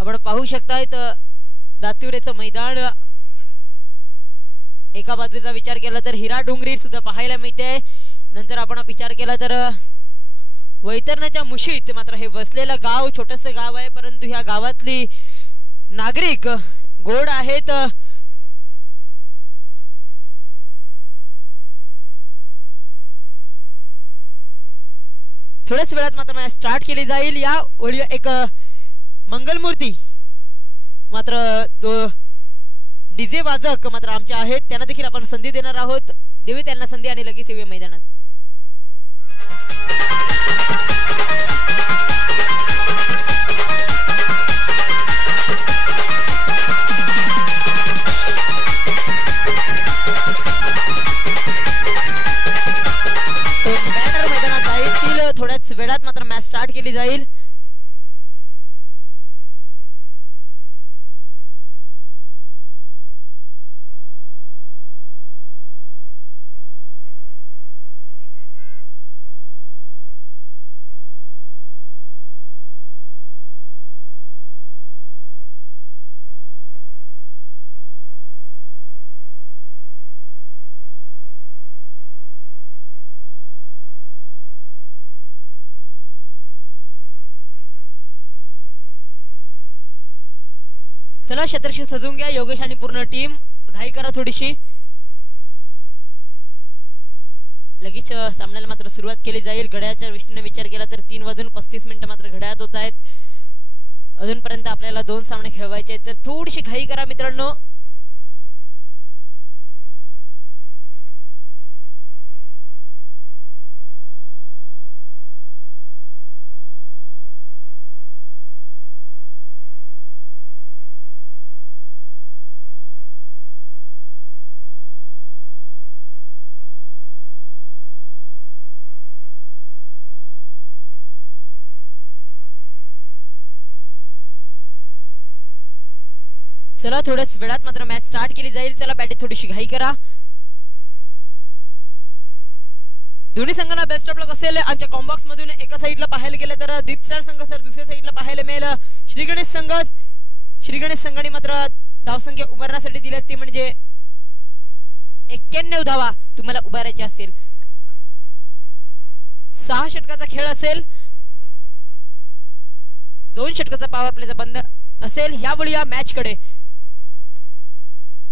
आपण पाहू शकताय दातिवरेचं मैदान. एका बाजूचा विचार केला तर हिरा डोंगरी सुद्धा पाहायला मिळते. नंतर आपण विचार केला तर वैतरणाच्या मुशीत मात्र हे वसलेलं गाव छोटंसं गाव आहे परंतु ह्या गावातली नागरिक गोड आहेत. थोड्याच वेळात मात्र मॅच स्टार्ट केली जाईल. या ओळी एक मंगलमूर्ती मात्र तो डीजे वाजक मात्र आमचे आहेत त्यांना देखील आपण संधी देणार आहोत. देवी त्यांना संधी आणि लगेच येऊया मैदानात. बॅटर मैदानात जाईल. थोड्याच वेळात मात्र मॅच स्टार्ट केली जाईल. चला क्षेत्रशी सजून घ्या योगेश आणि पूर्ण टीम. घाई करा थोडीशी. लगेच सामन्याला मात्र सुरुवात केली जाईल. घड्याळाच्या दृष्टीने विचार केला तर 3:35 मात्र घड्याळात होत आहेत. अजूनपर्यंत आपल्याला 2 सामने खेळवायचे आहेत, तर थोडीशी घाई करा मित्रांनो. चला थोड्याच वेळात मात्र मॅच स्टार्ट केली जाईल. चला बॅटिंग थोडीशी घाई करा. दोन्ही संघांना बेस्ट ऑफ लक असेल. आमच्या कॉम्बॉक्स मधून एका साईडला पाहायला गेलं तर दीप स्टार संघ सर दुसऱ्या साईडला पाहायला मिळेल श्री गणेश संघ. श्री गणेश संघाने मात्र धावसंख्या उभारण्यासाठी दिल्यात ती म्हणजे 91 धावा तुम्हाला उभारायच्या असेल. 6 षटकाचा खेळ असेल. 2 षटकाचा पॉवर प्लेचा बंद असेल. यावेळी या मॅच कडे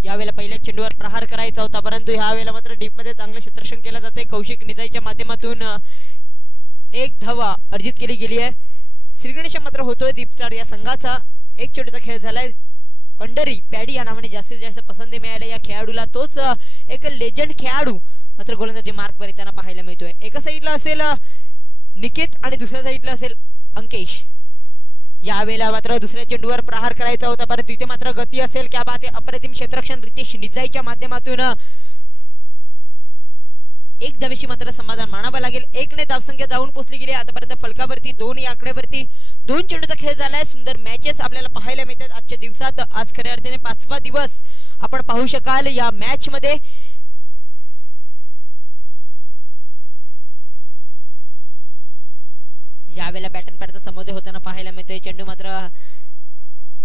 यावेळेला पहिल्या चेंडूवर प्रहार करायचा होता, परंतु यावेळेला मात्र डीप मध्ये चांगले क्षेत्ररक्षण केले जाते. कौशिक निजाईच्या माध्यमातून 1 धावा अर्जित केली गेली आहे. श्रीगणेश मात्र होतोय दीप स्टार या संघाचा. 1 चेंडूचा खेळ झालाय. पंढरी पॅडी या नावाने जास्तीत जास्त पसंती मिळाल्या या खेळाडूला. तोच एक लेजंड खेळाडू मात्र गोलंदाजी मार्क वर येताना पाहायला मिळतोय. एका साईडला असेल निकेत आणि दुसऱ्या साईडला असेल अंकेश. यावेळेला मात्र दुसऱ्या चेंडूवर प्रहार करायचा होता, परंतु तिथे मात्र गती असेल. क्या बात आहे. अप्रतिम क्षेत्ररक्षण रितेश निजाईच्या माध्यमातून 1 धावेशी मात्र समाधान मानावं लागेल. 1 ने धावसंख्या जाऊन पोहोचली गेली आतापर्यंत फलकावरती. 2 या आकड्यावरती 2 चेंडूचा खेळ झालाय. सुंदर मॅचेस आपल्याला पाहायला मिळतात आजच्या दिवसात. आज खऱ्या अर्थाने 5वा दिवस आपण पाहू शकाल या मॅच मध्ये. यावेळेला बॅटन पॅडचा समोर होताना पाहायला मिळतोय. चेंडू मात्र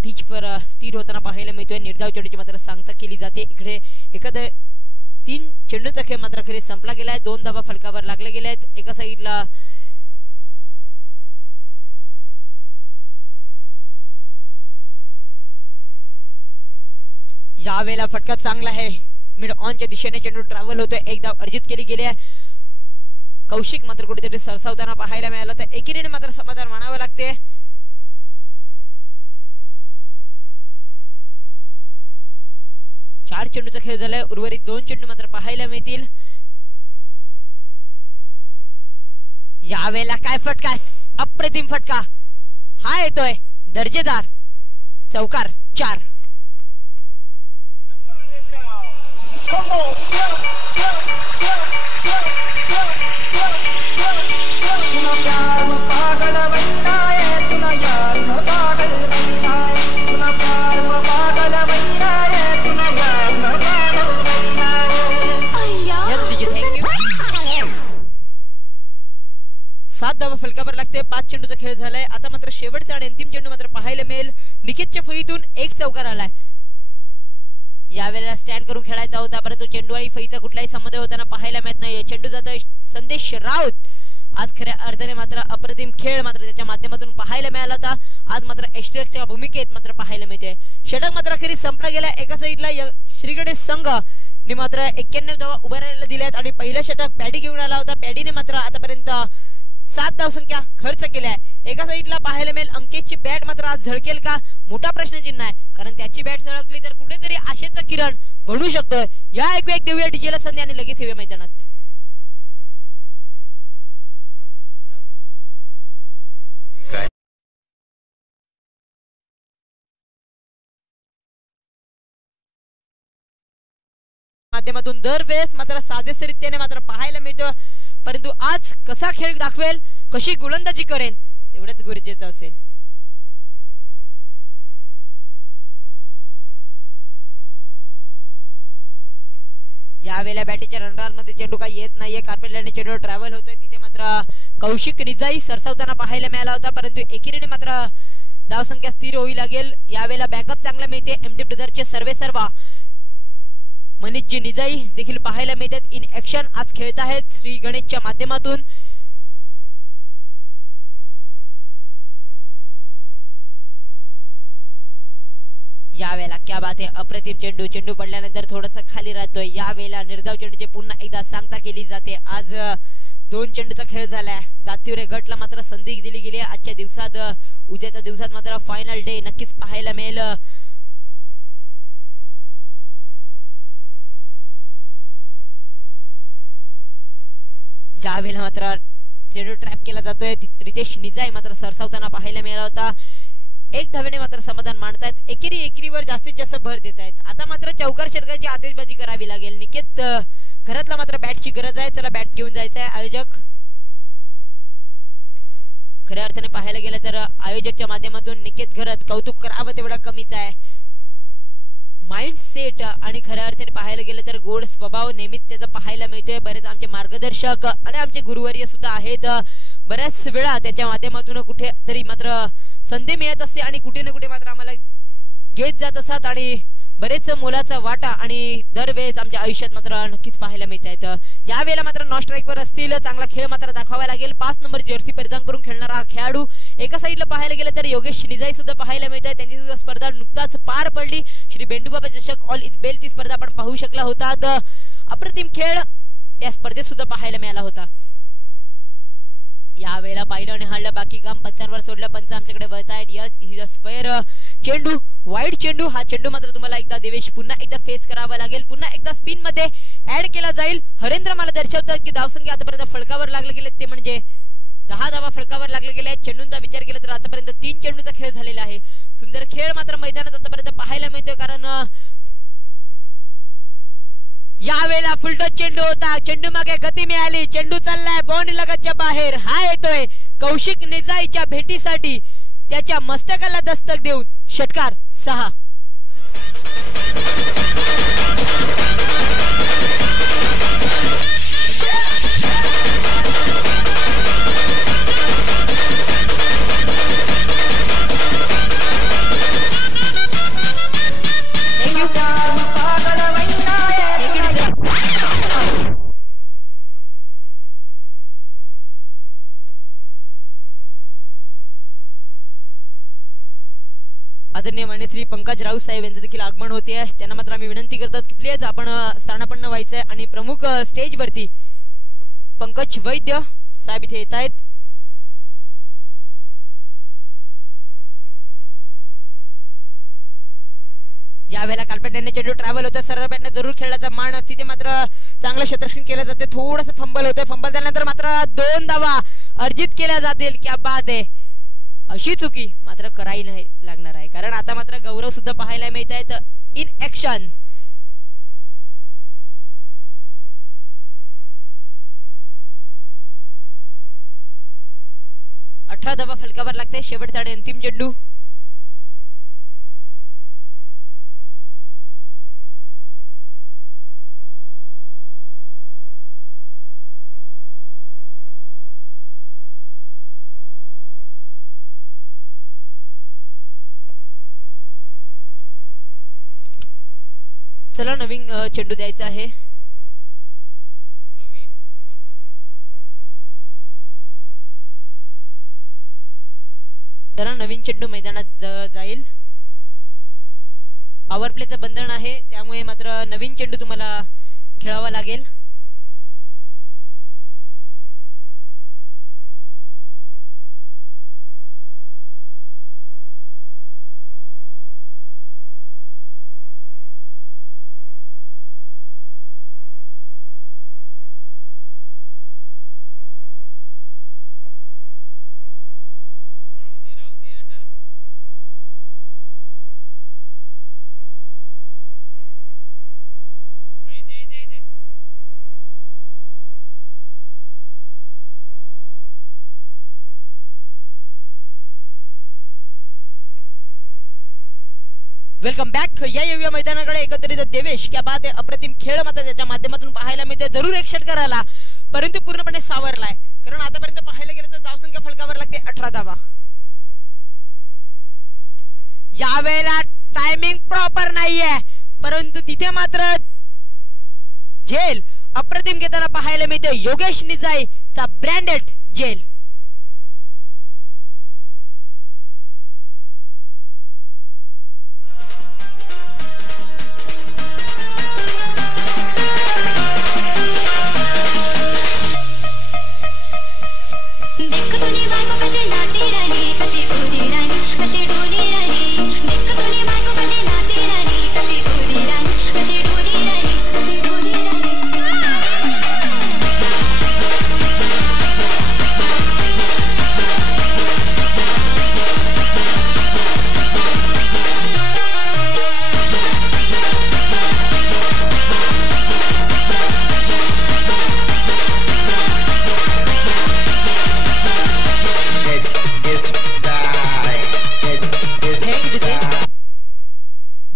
पिच वर स्टीड होताना पाहायला मिळतोय. निर्धाव चेंडूची मात्र सांगता केली जाते. इकडे एखाद्या 3 चेंडूचा खेळ मात्र खरी संपला गेलाय. 2 धावा फलकावर लागले गेले आहेत. एका साईडला यावेळेला फटका चांगला आहे. मिड ऑनच्या दिशेने चेंडू ट्रॅव्हल होतोय. 1 धाव अर्जित केली गेली आहे. कौशिक मात्र कुठेतरी सरसावताना पाहायला मिळालं, तर एकीने मात्र समाधान मानावं लागते. चार चेंडूचा खेळ झालाय. उर्वरित 2 चेंडू मात्र पाहायला मिळतील. यावेळेला काय फटका, अप्रतिम फटका हा येतोय. दर्जेदार चौकार 4. सात धावा फलकावर लागते. 5 चेंडूचा खेळ झालाय. आता मात्र शेवटचा आणि अंतिम चेंडू मात्र पाहायला मिळेल. निकेतच्या फळीतून 1 चौकार आलाय. यावेळेला स्टँड करून खेळायचा होता, परंतु चेंडू आणि फळीचा कुठलाही संबंध होताना पाहायला मिळत नाही. चेंडू जातोय संदेश राऊत. आज खऱ्या अर्थाने मात्र अप्रतिम खेळ मात्र त्याच्या माध्यमातून पाहायला मिळाला होता. आज मात्र एक्स्ट्राच्या भूमिकेत मात्र पाहायला मिळते. षटक मात्र अखेरीस संपला गेला. एका साईडला श्री गणेश संघ ने मात्र 91 धावा उभारायला दिल्यात आणि पहिलं षटक पॅडी घेऊन आला होता. पॅडीने मात्र आतापर्यंत 7 धावसंख्या खर्च केल्या. एका साईडला पाहायला मिळेल अंकेशची बॅट मात्र आज झळकेल का, मोठा प्रश्नचिन्ह आहे. कारण त्याची बॅट झळकली तर कुठेतरी आशेचा किरण घडू शकतोय. या ऐकूया एक देऊया डीजेला संधी आणि लगेच येऊया मैदानात. माध्यमातून दरवेळेस मात्र साधेसरीतेने मात्र पाहायला मिळतो, परंतु आज कसा खेळ दाखवेल, कशी गोलंदाजी करेल तेवढंच गरजेचं असेल. ज्यावेळेला बॅटीच्या रनरार मध्ये चेंडू काही येत नाहीये, कार्पेटलाने चेंडू ट्रॅव्हल होतोय, तिथे मात्र कौशिक निजाई सरसावताना पाहायला मिळाला होता, परंतु एकीने मात्र धावसंख्या स्थिर होई लागेल. यावेळेला बॅकअप चांगला मिळते. एमटी ब्रदरचे सर्वेसर्वा मनीषजी निजाई देखील पाहायला मिळतात. इन ऍक्शन आज खेळत आहेत श्री गणेशच्या माध्यमातून. या यावेळेला क्या बात आहे, अप्रतिम चेंडू. चेंडू पडल्यानंतर थोडस खाली राहतोय. यावेळेला निर्धाव चेंडूची पुन्हा एकदा सांगता केली जाते. आज 2 चेंडूचा खेळ झालाय. दातिवरे गटला मात्र संधी दिली गेली. आजच्या दिवसात उद्याच्या दिवसात मात्र फायनल डे नक्कीच पाहायला मिळेल. यावेळेला मात्र चेंडू ट्रॅप केला जातोय. रितेश निजाई मात्र सरसावताना पाहायला मिळाला होता. 1 धावेने मात्र समाधान मांडतायत. एकेरीवर जास्तीत जास्त भर देत आहेत. आता मात्र चौकार षटकाची आतिषबाजी करावी लागेल. निकेत घरातला मात्र बॅटची गरज आहे. चला बॅट घेऊन जायचं आहे. आयोजक खऱ्या अर्थाने पाहायला गेलं तर आयोजकच्या माध्यमातून निकेत घरत कौतुक करावं तेवढं कमीच आहे. माइंड सेट आणि खऱ्या अर्थाने पाहायला गेलं तर गोड स्वभाव नेहमीच त्याचा पाहायला मिळतोय. बरेच आमचे मार्गदर्शक आणि आमचे गुरुवर्य सुद्धा आहेत. बऱ्याच वेळा त्याच्या माध्यमातून कुठे तरी मात्र संधी मिळत असते आणि कुठे ना कुठे मात्र आम्हाला घेत जात असतात आणि बरेच मोलाचा वाटा आणि दरवेळेस आमच्या आयुष्यात मात्र नक्कीच पाहायला मिळत आहेत. यावेळेला मात्र नॉन स्ट्राईकवर असतील. चांगला खेळ मात्र दाखवावा लागेल. 5 नंबर जर्सी परिधान करून खेळणारा खेळाडू. एका साईडला पाहायला गेलं तर योगेश निजाई सुद्धा पाहायला मिळत आहे. त्यांची सुद्धा स्पर्धा नुकताच पार पडली. श्री बेंडूबाबा चषक ऑल इज बेल ती स्पर्धा आपण पाहू शकला होता. अप्रतिम खेळ त्या स्पर्धेत सुद्धा पाहायला मिळाला होता. यावेळेला पाहिलं आणि हाणलं बाकी काम पंचांवर सोडलं. पंच आमच्याकडे वळत आहेत. यस इज अ स्क्वेअर चेंडू, वाईड चेंडू. हा चेंडू मात्र तुम्हाला एकदा देवेश पुन्हा एकदा फेस करावा लागेल. पुन्हा एकदा स्पिन मध्ये ऍड केला जाईल. हरेंद्र मला दर्शवतात की धावसंख्या आतापर्यंत फळकावर लागले गेले ते म्हणजे 10 धावा फळकावर लागले गेले. चेंडूंचा विचार केला तर आतापर्यंत 3 चेंडूचा खेळ झालेला आहे. सुंदर खेळ मात्र मैदानात आतापर्यंत पाहायला मिळतोय. कारण यावेळेला फुलटॉस चेंडू होता. चेंडू मागे गती मिळाली. चेंडू चाललाय बाउंड्री लगतच्या बाहेर. हा येतोय कौशिक निजाईच्या भेटीसाठी. त्याच्या मस्तकाला दस्तक देऊन षटकार 6. आदरणीय मान्य श्री पंकज राऊत साहेब यांचं देखील आगमन होते. त्यांना मात्र आम्ही विनंती करतात की प्लीज आपण स्थानापन्न व्हायचंय आणि प्रमुख स्टेज वरती पंकज वैद्य साहेब इथे येत आहेत. यावेळेला कालपेट्याने चेंडू ट्रॅव्हल होतं. सरळ बॅटने जरूर खेळण्याचा मान असते. ते मात्र चांगलं क्षेत्ररक्षण केलं जाते. थोडंसं फंबल होतं. फंबल झाल्यानंतर मात्र 2 धावा अर्जित केल्या जातील. क्या बात आहे. अशी चुकी मात्र करावी नाही लागणार आहे. कारण आता मात्र गौरव सुद्धा पाहायला मिळत आहेत इन ऍक्शन. अठरा धावा फलकावर लागते. शेवटचा आणि अंतिम चेंडू. चला नवीन चेंडू द्यायचा आहे. चला नवीन चेंडू मैदानात जाईल. पॉवर प्लेचं बंधन आहे त्यामुळे मात्र नवीन चेंडू तुम्हाला खेळावा लागेल. Welcome back. या मैदानाकडे एकत्रित देवेश क्या बात आहे. अप्रतिम खेळ मात्र त्याच्या माध्यमातून पाहायला मिळते. जरूर एक षटकार आला परंतु पूर्णपणे सावरलाय. कारण आतापर्यंत पाहायला गेलं तर धावसंख्या फलकावर लागते 18 धावा. यावेळेला टायमिंग प्रॉपर नाहीये परंतु तिथे मात्र जेल अप्रतिम घेताना पाहायला मिळते. योगेश निजाई चा ब्रँडेड जेल.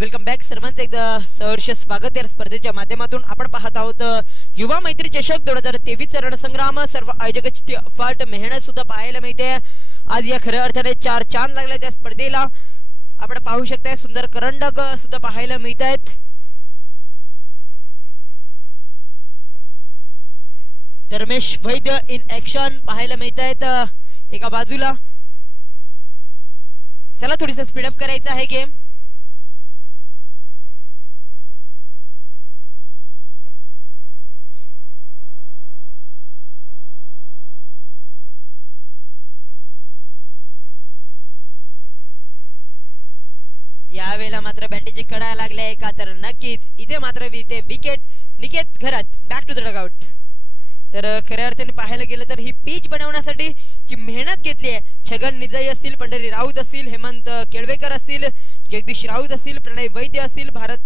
वेलकम बॅक सर्वांचं एकदा सहर्ष स्वागत या स्पर्धेच्या माध्यमातून आपण पाहत आहोत युवा मैत्री चषक 2023 रणसंग्राम. सर्व आयोजकांची अफाट मेहनत सुद्धा पाहायला मिळते. आज या खऱ्या अर्थाने 4 चांद लागले त्या स्पर्धेला. आपण पाहू शकताय सुंदर करंडक सुद्धा पाहायला मिळत आहेत. धर्मेश वैद्य इन ऍक्शन पाहायला मिळत आहेत एका बाजूला. चला थोडीस स्पीडअप करायचं आहे गेम. यावेळेला मात्र बॅटीची कडा लागल्या का तर नक्कीच इथे मात्र इथे विकेट. निकेत घरात बॅक टू द डगआउट. तर खऱ्या अर्थाने पाहायला गेलं तर ही पिच बनवण्यासाठी जी मेहनत घेतली आहे, छगन निजाई असतील, पंढरी राऊत असतील, हेमंत केळवेकर असतील, जगदीश राऊत असतील, प्रणय वैद्य असतील, भारत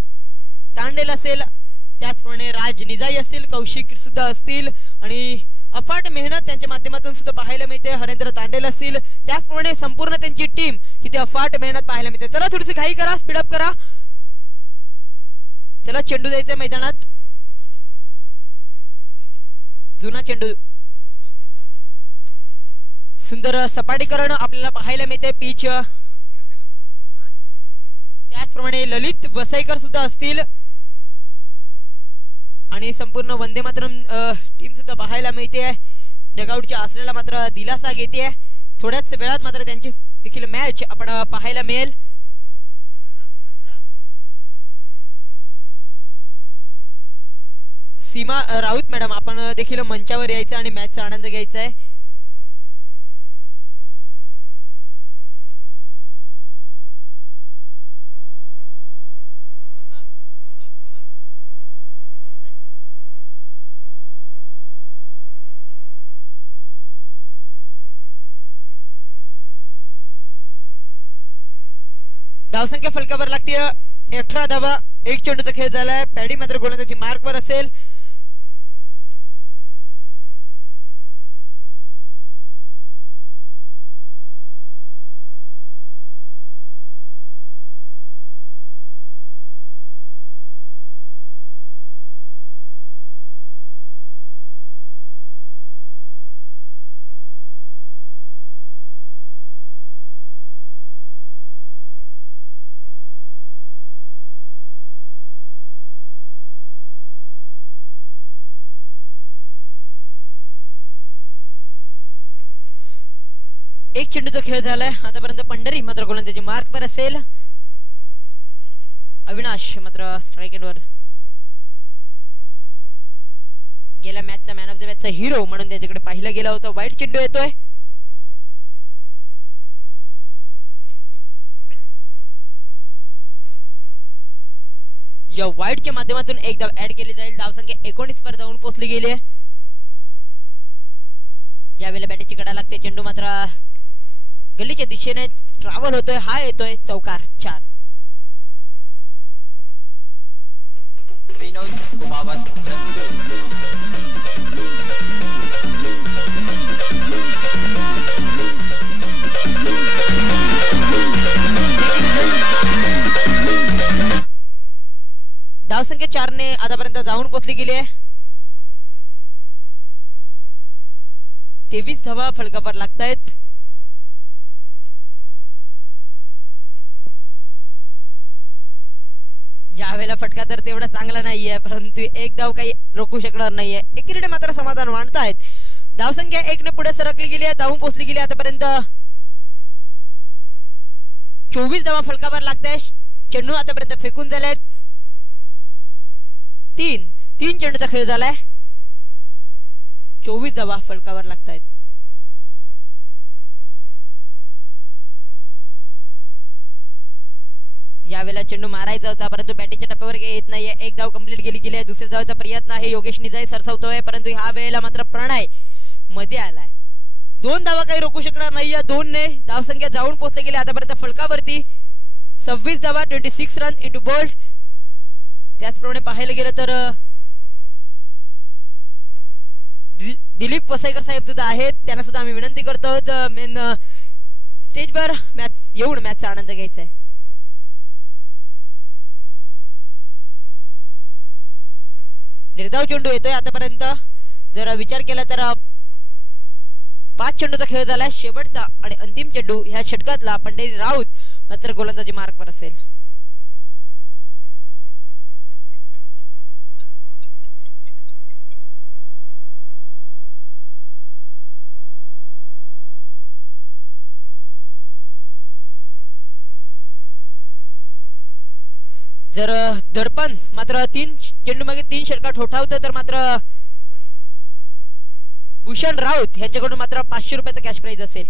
तांडेल असेल, त्याचप्रमाणे राज निजाई असतील, कौशिक सुद्धा असतील आणि अफाट मेहनत त्यांच्या माध्यमातून सुद्धा पाहायला मिळते. हरेंद्र तांडेल असतील, त्याचप्रमाणे संपूर्ण त्यांची टीम किती अफाट मेहनत पाहायला मिळते. चला थोडीशी घाई करा, स्पीडअप करा. चला चेंडू द्यायचा मैदानात. जुना चेंडू. सुंदर सपाटीकरण आपल्याला पाहायला मिळते पिच. त्याचप्रमाणे ललित वसईकर सुद्धा असतील आणि संपूर्ण वंदे मातरम टीम सुद्धा पाहायला मिळते. डगआउटच्या आसऱ्याला मात्र दिलासा घेते. थोड्याच वेळात मात्र त्यांची देखील मॅच आपण पाहायला मिळेल. सीमा राऊत मॅडम, आपण देखील मंचावर यायचं आणि मॅचचा आनंद घ्यायचा आहे. धावसंख्या फलकावर लागते 18 धावा. एक चेंडूचा खेळ झालाय. पॅडी मात्र गोलंदाजी मार्कवर असेल. एक चेंडूचा खेळ झालाय आतापर्यंत. पंढरी मात्र गोलंदाजी मार्कवर असेल. अविनाश मात्र स्ट्राईक एंडवर. गेल्या मॅचचा मॅन ऑफ द मॅचचा हिरो म्हणून त्याच्याकडे पाहिलं गेलं होतं. वाईट चेंडू येतोय. या वाईटच्या माध्यमातून एक धाव ऍड केली जाईल. धावसंख्या 19 वर जाऊन पोहोचली गेली आहे. यावेळेला बॅटीची कडा लागते. चेंडू मात्र गल्लीच्या दिशेने ट्रॅव्हल होतोय. हा येतोय चौकार. 4. विनोद कुमावत धावसंख्या 4 ने आतापर्यंत जाऊन पोहोचली गेली आहे. 23 धावा फलकावर लागतायत. यावेळेला फटका तर तेवढा चांगला नाहीये, परंतु एक धाव काही रोखू शकणार नाहीये. एकीकडे मात्र समाधान मानतायत. धावसंख्या 1 ने पुढे सरकली गेली आहे. धावून पोहोचली गेली आतापर्यंत. 24 धावा फलकावर लागताय. चेंडू आतापर्यंत फेकून झालेत. 3 चेंडूचा खेळ झालाय. 24 धावा फलकावर लागतायत. यावेळेला चेंडू मारायचा होता परंतु बॅटिंगच्या टप्प्यावर येत नाहीये. एक धाव कंप्लीट गेली आहे. दुसऱ्या धावाचा प्रयत्न आहे. योगेश निजाई सरसावतोय परंतु ह्या वेळेला मात्र प्रणय मध्ये आलाय. 2 धावा काही रोखू शकणार नाहीये. 2 ने धावसंख्या जाऊन पोहोचले गेले आतापर्यंत फलकावरती. 26 धावा 26 रन इंटू बोल्ड. त्याचप्रमाणे पाहायला गेलं तर दिलीप वसईकर साहेब सुद्धा आहेत. त्यांना सुद्धा आम्ही विनंती करतो मेन स्टेजवर मॅच येऊन मॅचचा आनंद घ्यायचा आहे. निर्धाव चेंडू येतोय आतापर्यंत. जर विचार केला तर 5 चेंडूचा खेळ झालाय. शेवटचा आणि अंतिम चेंडू ह्या षटकातला पंढरी राऊत मात्र गोलंदाजी मार्कवर असेल. जर दर्पण मात्र 3 चेंडू मागे 3 षटका ठोठावतं तर मात्र भूषण राऊत यांच्याकडून मात्र 500 रुपयाचा कॅश प्राइज असेल.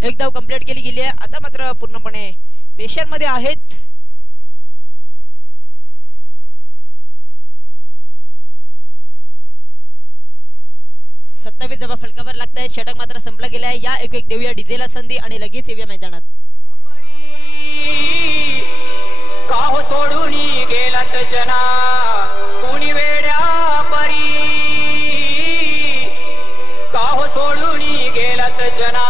एक धाव कंप्लीट केली गेली आहे. आता मात्र पूर्णपणे प्रेशर मध्ये आहेत. सत्तावीस धावा फलकावर लागतायत. षटक मात्र संपला गेलाय. या एक देऊया डीजेला संधी आणि लगेच येऊया मैदानात. काहो सोडून गेलात जना कुणी वेड्या परी. काहो सोडून गेलात जना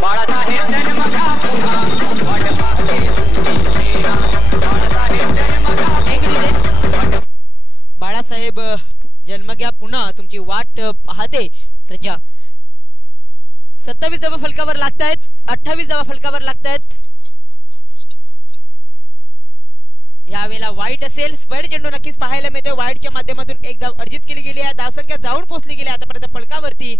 बाळासाहेब जन्म घ्या पुन्हा वाट पाहते बाळासाहेब जन्म घ्या. बाळासाहेब जन्म घ्या पुन्हा तुमची वाट पाहते प्रजा. 27 धावा फलकावर लागतायत. 28 धावा फलकावर लागतायत. यावेळेला वाईट असेल. स्क्वेअर चेंडू नक्कीच पाहायला मिळतोय. वाईटच्या माध्यमातून एक धाव अर्जित केली गेली आहे. धावसंख्या जाऊन पोहोचली गेली आतापर्यंत फलकावरती.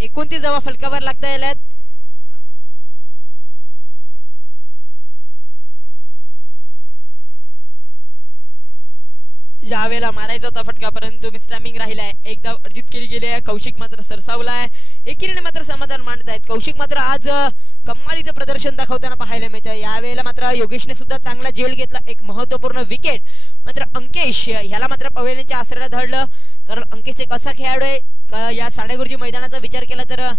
29 धावा फलकावर लागतायत. यावेळेला मारायचा होता फटका परंतु मिसटायमिंग राहिलाय. एक धाव अर्जित केली गेली आहे. कौशिक मात्र सरसावलाय. एकीने मात्र समाधान मानत आहेत. कौशिक मात्र आज कमालीचं प्रदर्शन दाखवताना पाहायला मिळतं. यावेळेला मात्र योगेशने सुद्धा चांगला झेल घेतला. एक महत्वपूर्ण विकेट मात्र अंकेश ह्याला मात्र पवेलीच्या आसऱ्याला धरलं. कारण अंकेश एक असा खेळाडू आहे या साणेगुरुजी मैदानाचा विचार केला तर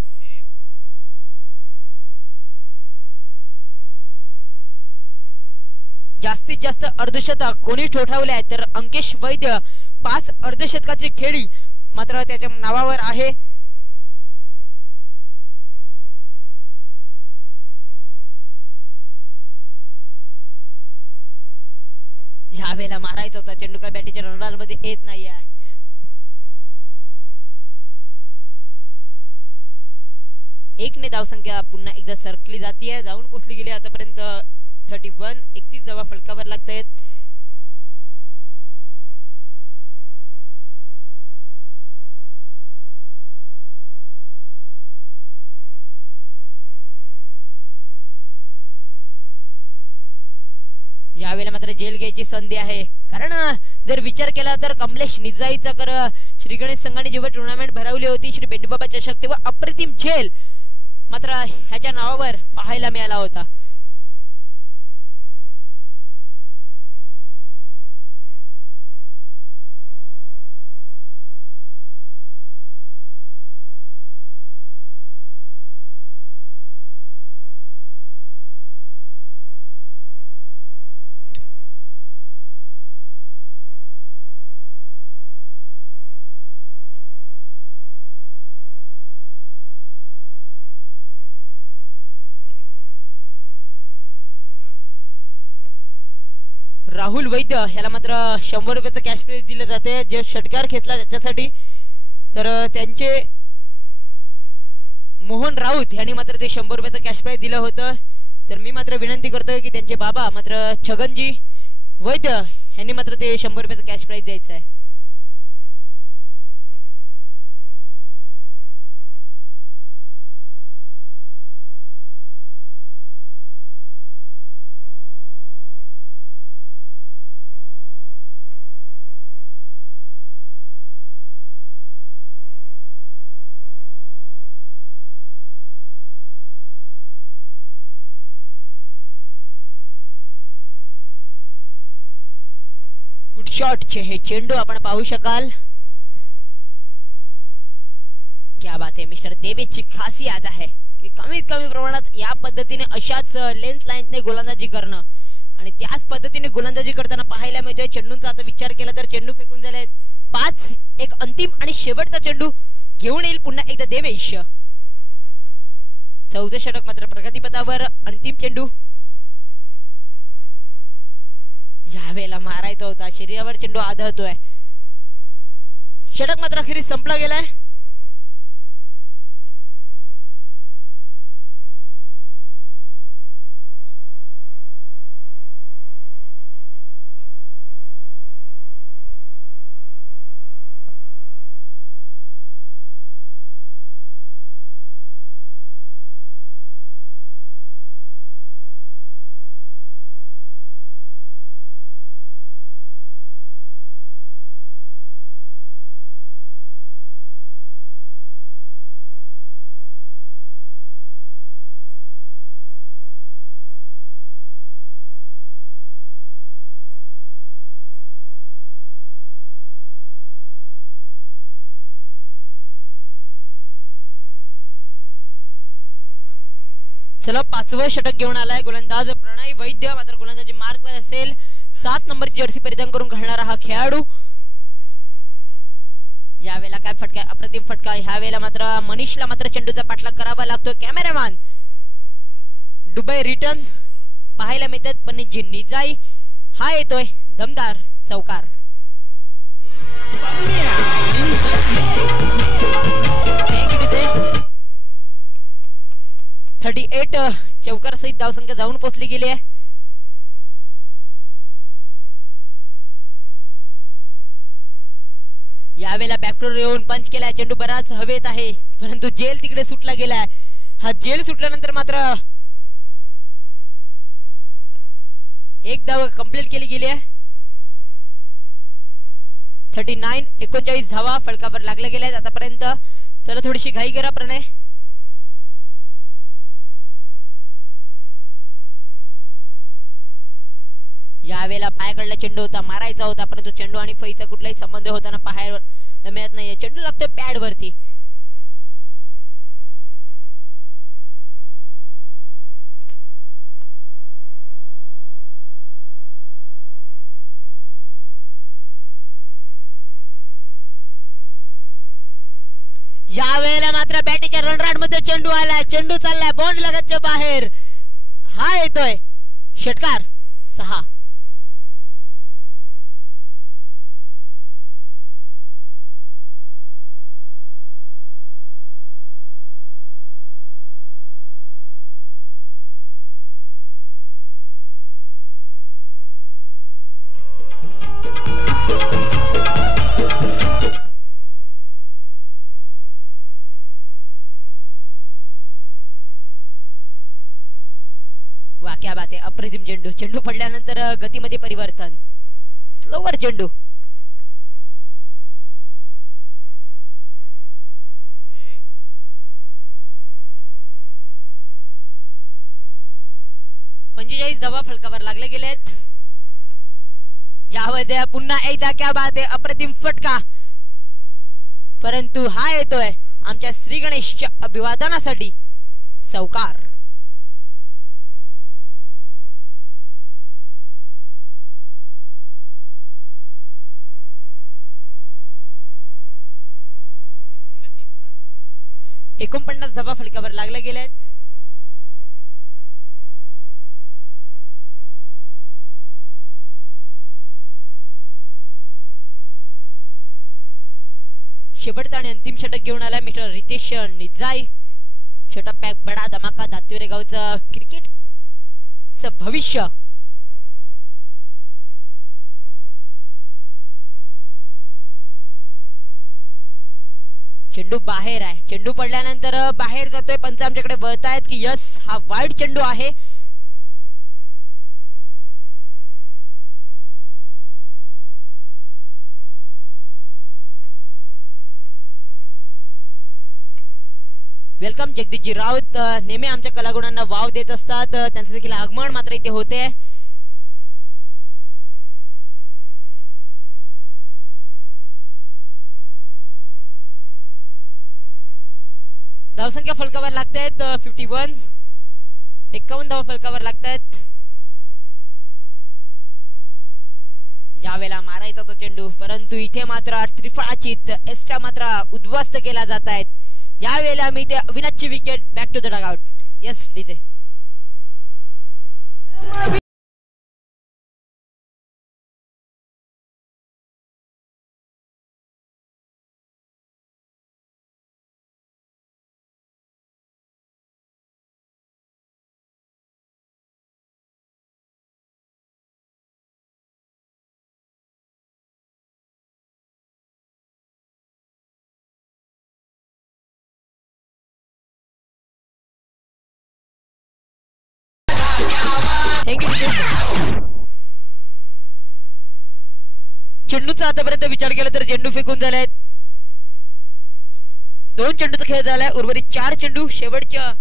जास्तीत जास्त अर्धशतक कोणी ठोठावले आहेत तर अंकेश वैद्य 5 अर्धशतकाची खेळी मात्र त्याच्या नावावर आहे. यावेळेला मारायचा होता चेंडू काय बॅटीच्या रनरामध्ये येत नाही आहे. एकने धावसंख्या पुन्हा एकदा सरकली जातीये. जाऊन पोचली गेली आतापर्यंत 31. 31 धावा फलकावर लागतायत. यावेळेला मात्र जेल घ्यायची संधी आहे. कारण जर विचार केला तर कमलेश निजाईचा कर श्री गणेश संघाने जेव्हा टुर्नामेंट भरवली होती श्री बेंडूबाबा चषक तेव्हा अप्रतिम झेल मात्र ह्याच्या नावावर पाहायला मिळाला होता. राहुल वैद्य ह्याला मात्र 100 रुपयाचं कॅश प्राइज दिलं जाते जे षटकार घेतला त्याच्यासाठी. तर त्यांचे मोहन राऊत यांनी मात्र ते 100 रुपयाचं कॅश प्राइज दिलं होतं. तर मी मात्र विनंती करतोय की त्यांचे बाबा मात्र छगनजी वैद्य यांनी मात्र ते 100 रुपयाचं कॅश प्राइज द्यायचं आहे. गुड शॉटचे हे चेंडू आपण पाहू शकाल. क्या बात आहे. मिस्टर देवेशची खासियत आहे की कमीत कमी प्रमाणात या पद्धतीने अशाच लेंथ लाईनने गोलंदाजी करणं आणि त्याच पद्धतीने गोलंदाजी करताना पाहायला मिळतोय. चेंडूंचा आता विचार केला तर चेंडू फेकून झाले 5. एक अंतिम आणि शेवटचा चेंडू घेऊन येईल पुन्हा एकदा देवेश. 14 षटक मात्र प्रगतीपथावर. अंतिम चेंडू यावेळेला मारायचा होता. शरीरावर चेंडू आदळतोय. षटक मात्र अखेरीस संपला गेलाय. चला 5वं षटक घेऊन आलाय गोलंदाज प्रणय वैद्य. मात्र गोलंदाजी मार्कवर असेल. 7 नंबरची जर्सी परिधान करून घालणारा हा खेळाडू. यावेळेला काय फटका, अप्रतिम फटका. ह्या वेळेला मात्र मनीषला मात्र चेंडूचा पाठलाग करावा लागतो. कॅमेरामॅन दुबई रिटर्न पाहायला मिळतात पण जी निजाई हा येतोय दमदार चौकार. 38 चौकार सहित धावसंख्या जाऊन पोहोचली गेली आहे. यावेळेला बॅकफुटवर येऊन पंच केलाय. चेंडू बराच हवेत आहे परंतु जेल तिकडे सुटला गेलाय. हा जेल सुटल्यानंतर मात्र एक धाव कंप्लीट केली गेली आहे. 39 39 धावा फलकावर लागल्या गेल्या आतापर्यंत. चला थोडीशी घाई करा प्रणय. यावेळेला पायाकडला चेंडू होता, मारायचा होता परंतु चेंडू आणि फईचा कुठलाही संबंध होताना पाहायला मिळत नाहीये. चेंडू लागतोय पॅड वरती. यावेळेला मात्र बॅटीच्या रनराट मध्ये चेंडू आलाय. चेंडू चाललाय बॉन्ड लगतच्या बाहेर. हा येतोय षटकार 6. क्या बात आहे. अप्रतिम चेंडू. चेंडू पडल्यानंतर गतीमध्ये परिवर्तन. स्लोवर चेंडू. पंचेचाळीस धावा फलकावर लागले गेलेत. यामध्ये पुन्हा एकदा क्या बात आहे. अप्रतिम फटका परंतु हा येतोय आमच्या श्री गणेशच्या अभिवादनासाठी चौकार. एकोणपन्नास धावा फलकावर लागले गेलेत. शेवटचा आणि अंतिम षटक घेऊन आलाय मिस्टर रितेश निजाई. छोटा पॅक बडा धमाका. दातिवरे गावचं क्रिकेटचं भविष्य. चेंडू बाहेर आहे. चेंडू पडल्यानंतर बाहेर जातोय. पंच आमच्याकडे वळतायत की यस हा वाईड चेंडू आहे. वेलकम जगदीशजी राऊत. नेहमी आमच्या कलागुणांना वाव देत असतात. त्यांचं देखील आगमन मात्र इथे होते. धावसंख्या फलकावर लागतायत 51. 51 धावा फलकावर लागतायत. यावेळेला मारायचा तो चेंडू, परंतु इथे मात्र त्रिफळाचीत एक्स्ट्रा मात्र उद्ध्वस्त केला जात आहेत. यावेळेला मी ते अविनाशची wicket back to the dugout. Yes DJ. चेंडूचा आतापर्यंत विचार केला तर चेंडू फेकून झालाय. 2 चेंडूचा खेळ झालाय. उर्वरित 4 चेंडू शेवटच्या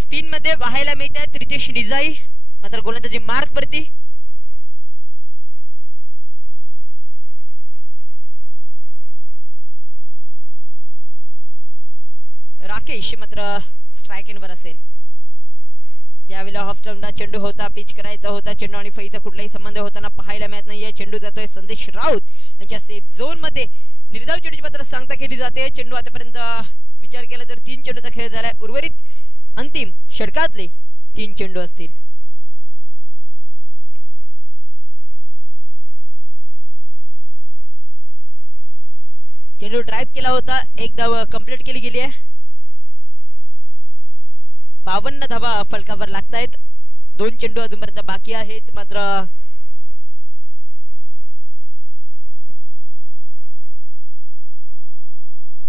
स्पिन मध्ये पाहायला मिळत आहेत. रितेश निजाई मात्र गोलंदाजी मार्क वरती. राकेश मात्र स्ट्राईक एंड वर असेल. यावेळेला ऑफ स्टंपला चेंडू होता, पिच करायचा होता. चेंडू आणि फळीचा कुठलाही संबंध होताना पाहायला मिळत नाहीये. चेंडू जातोय संदेश राऊत यांच्या सेफ झोन मध्ये. निर्धाव चेंडूची मात्र सांगता केली जाते. चेंडू आतापर्यंत विचार केला तर 3 चेंडूचा खेळ झालाय. उर्वरित अंतिम षटकातले 3 चेंडू असतील. चेंडू ड्राईव्ह केला होता. 1 धाव कंप्लीट केली गेली आहे. 52 धावा फलकावर लागतायत. 2 चेंडू अजूनपर्यंत बाकी आहेत. मात्र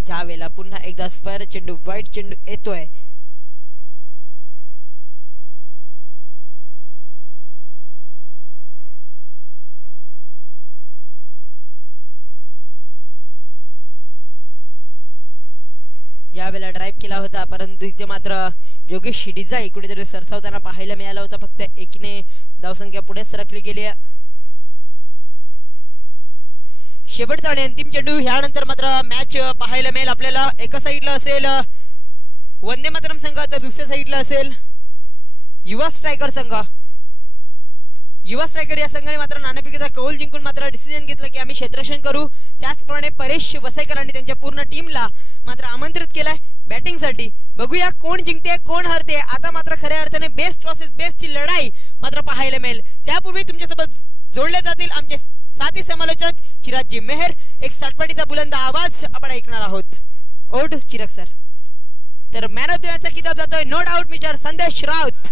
या वेळेला पुन्हा एकदा स्क्वेअर चेंडू, वाईट चेंडू येतोय. यावेळेला ड्राईव्ह केला होता, परंतु इथे मात्र योगेश डिजाई कुठेतरी सरसावताना पाहायला मिळाला होता. फक्त 1ने धावसंख्या पुढे सरकली गेली. शेवटचा आणि अंतिम चेंडू. ह्यानंतर मात्र मॅच पाहायला मिळेल आपल्याला. एका साईडला असेल वंदे मातरम संघ, तर दुसऱ्या साईडला असेल युवा स्ट्रायकर संघ. युवा स्ट्रायकर या संघाने मात्र नाणेफेकीचा कौल जिंकून मात्र डिसिजन घेतलं की आम्ही क्षेत्ररक्षण करू. त्याचप्रमाणे परेश वसईकरांनी त्यांच्या पूर्ण टीमला मात्र आमंत्रित केलंय बॅटिंग साठी. बघूया कोण जिंकते कोण हरते. आता मात्र खऱ्या अर्थाने बेस्ट वर्सेस बेस्ट ची लढाई मात्र पाहायला मिळेल. त्यापूर्वी तुमच्यासोबत जोडले जातील आमचे साथी समालोचक चिरागजी मेहर. एक सटपटीचा बुलंद आवाज आपण ऐकणार आहोत. ओढ चिराग सर. तर मॅन ऑफ द मॅचचा किताब जातोय नो डाऊट मिस्टर संदेश राऊत.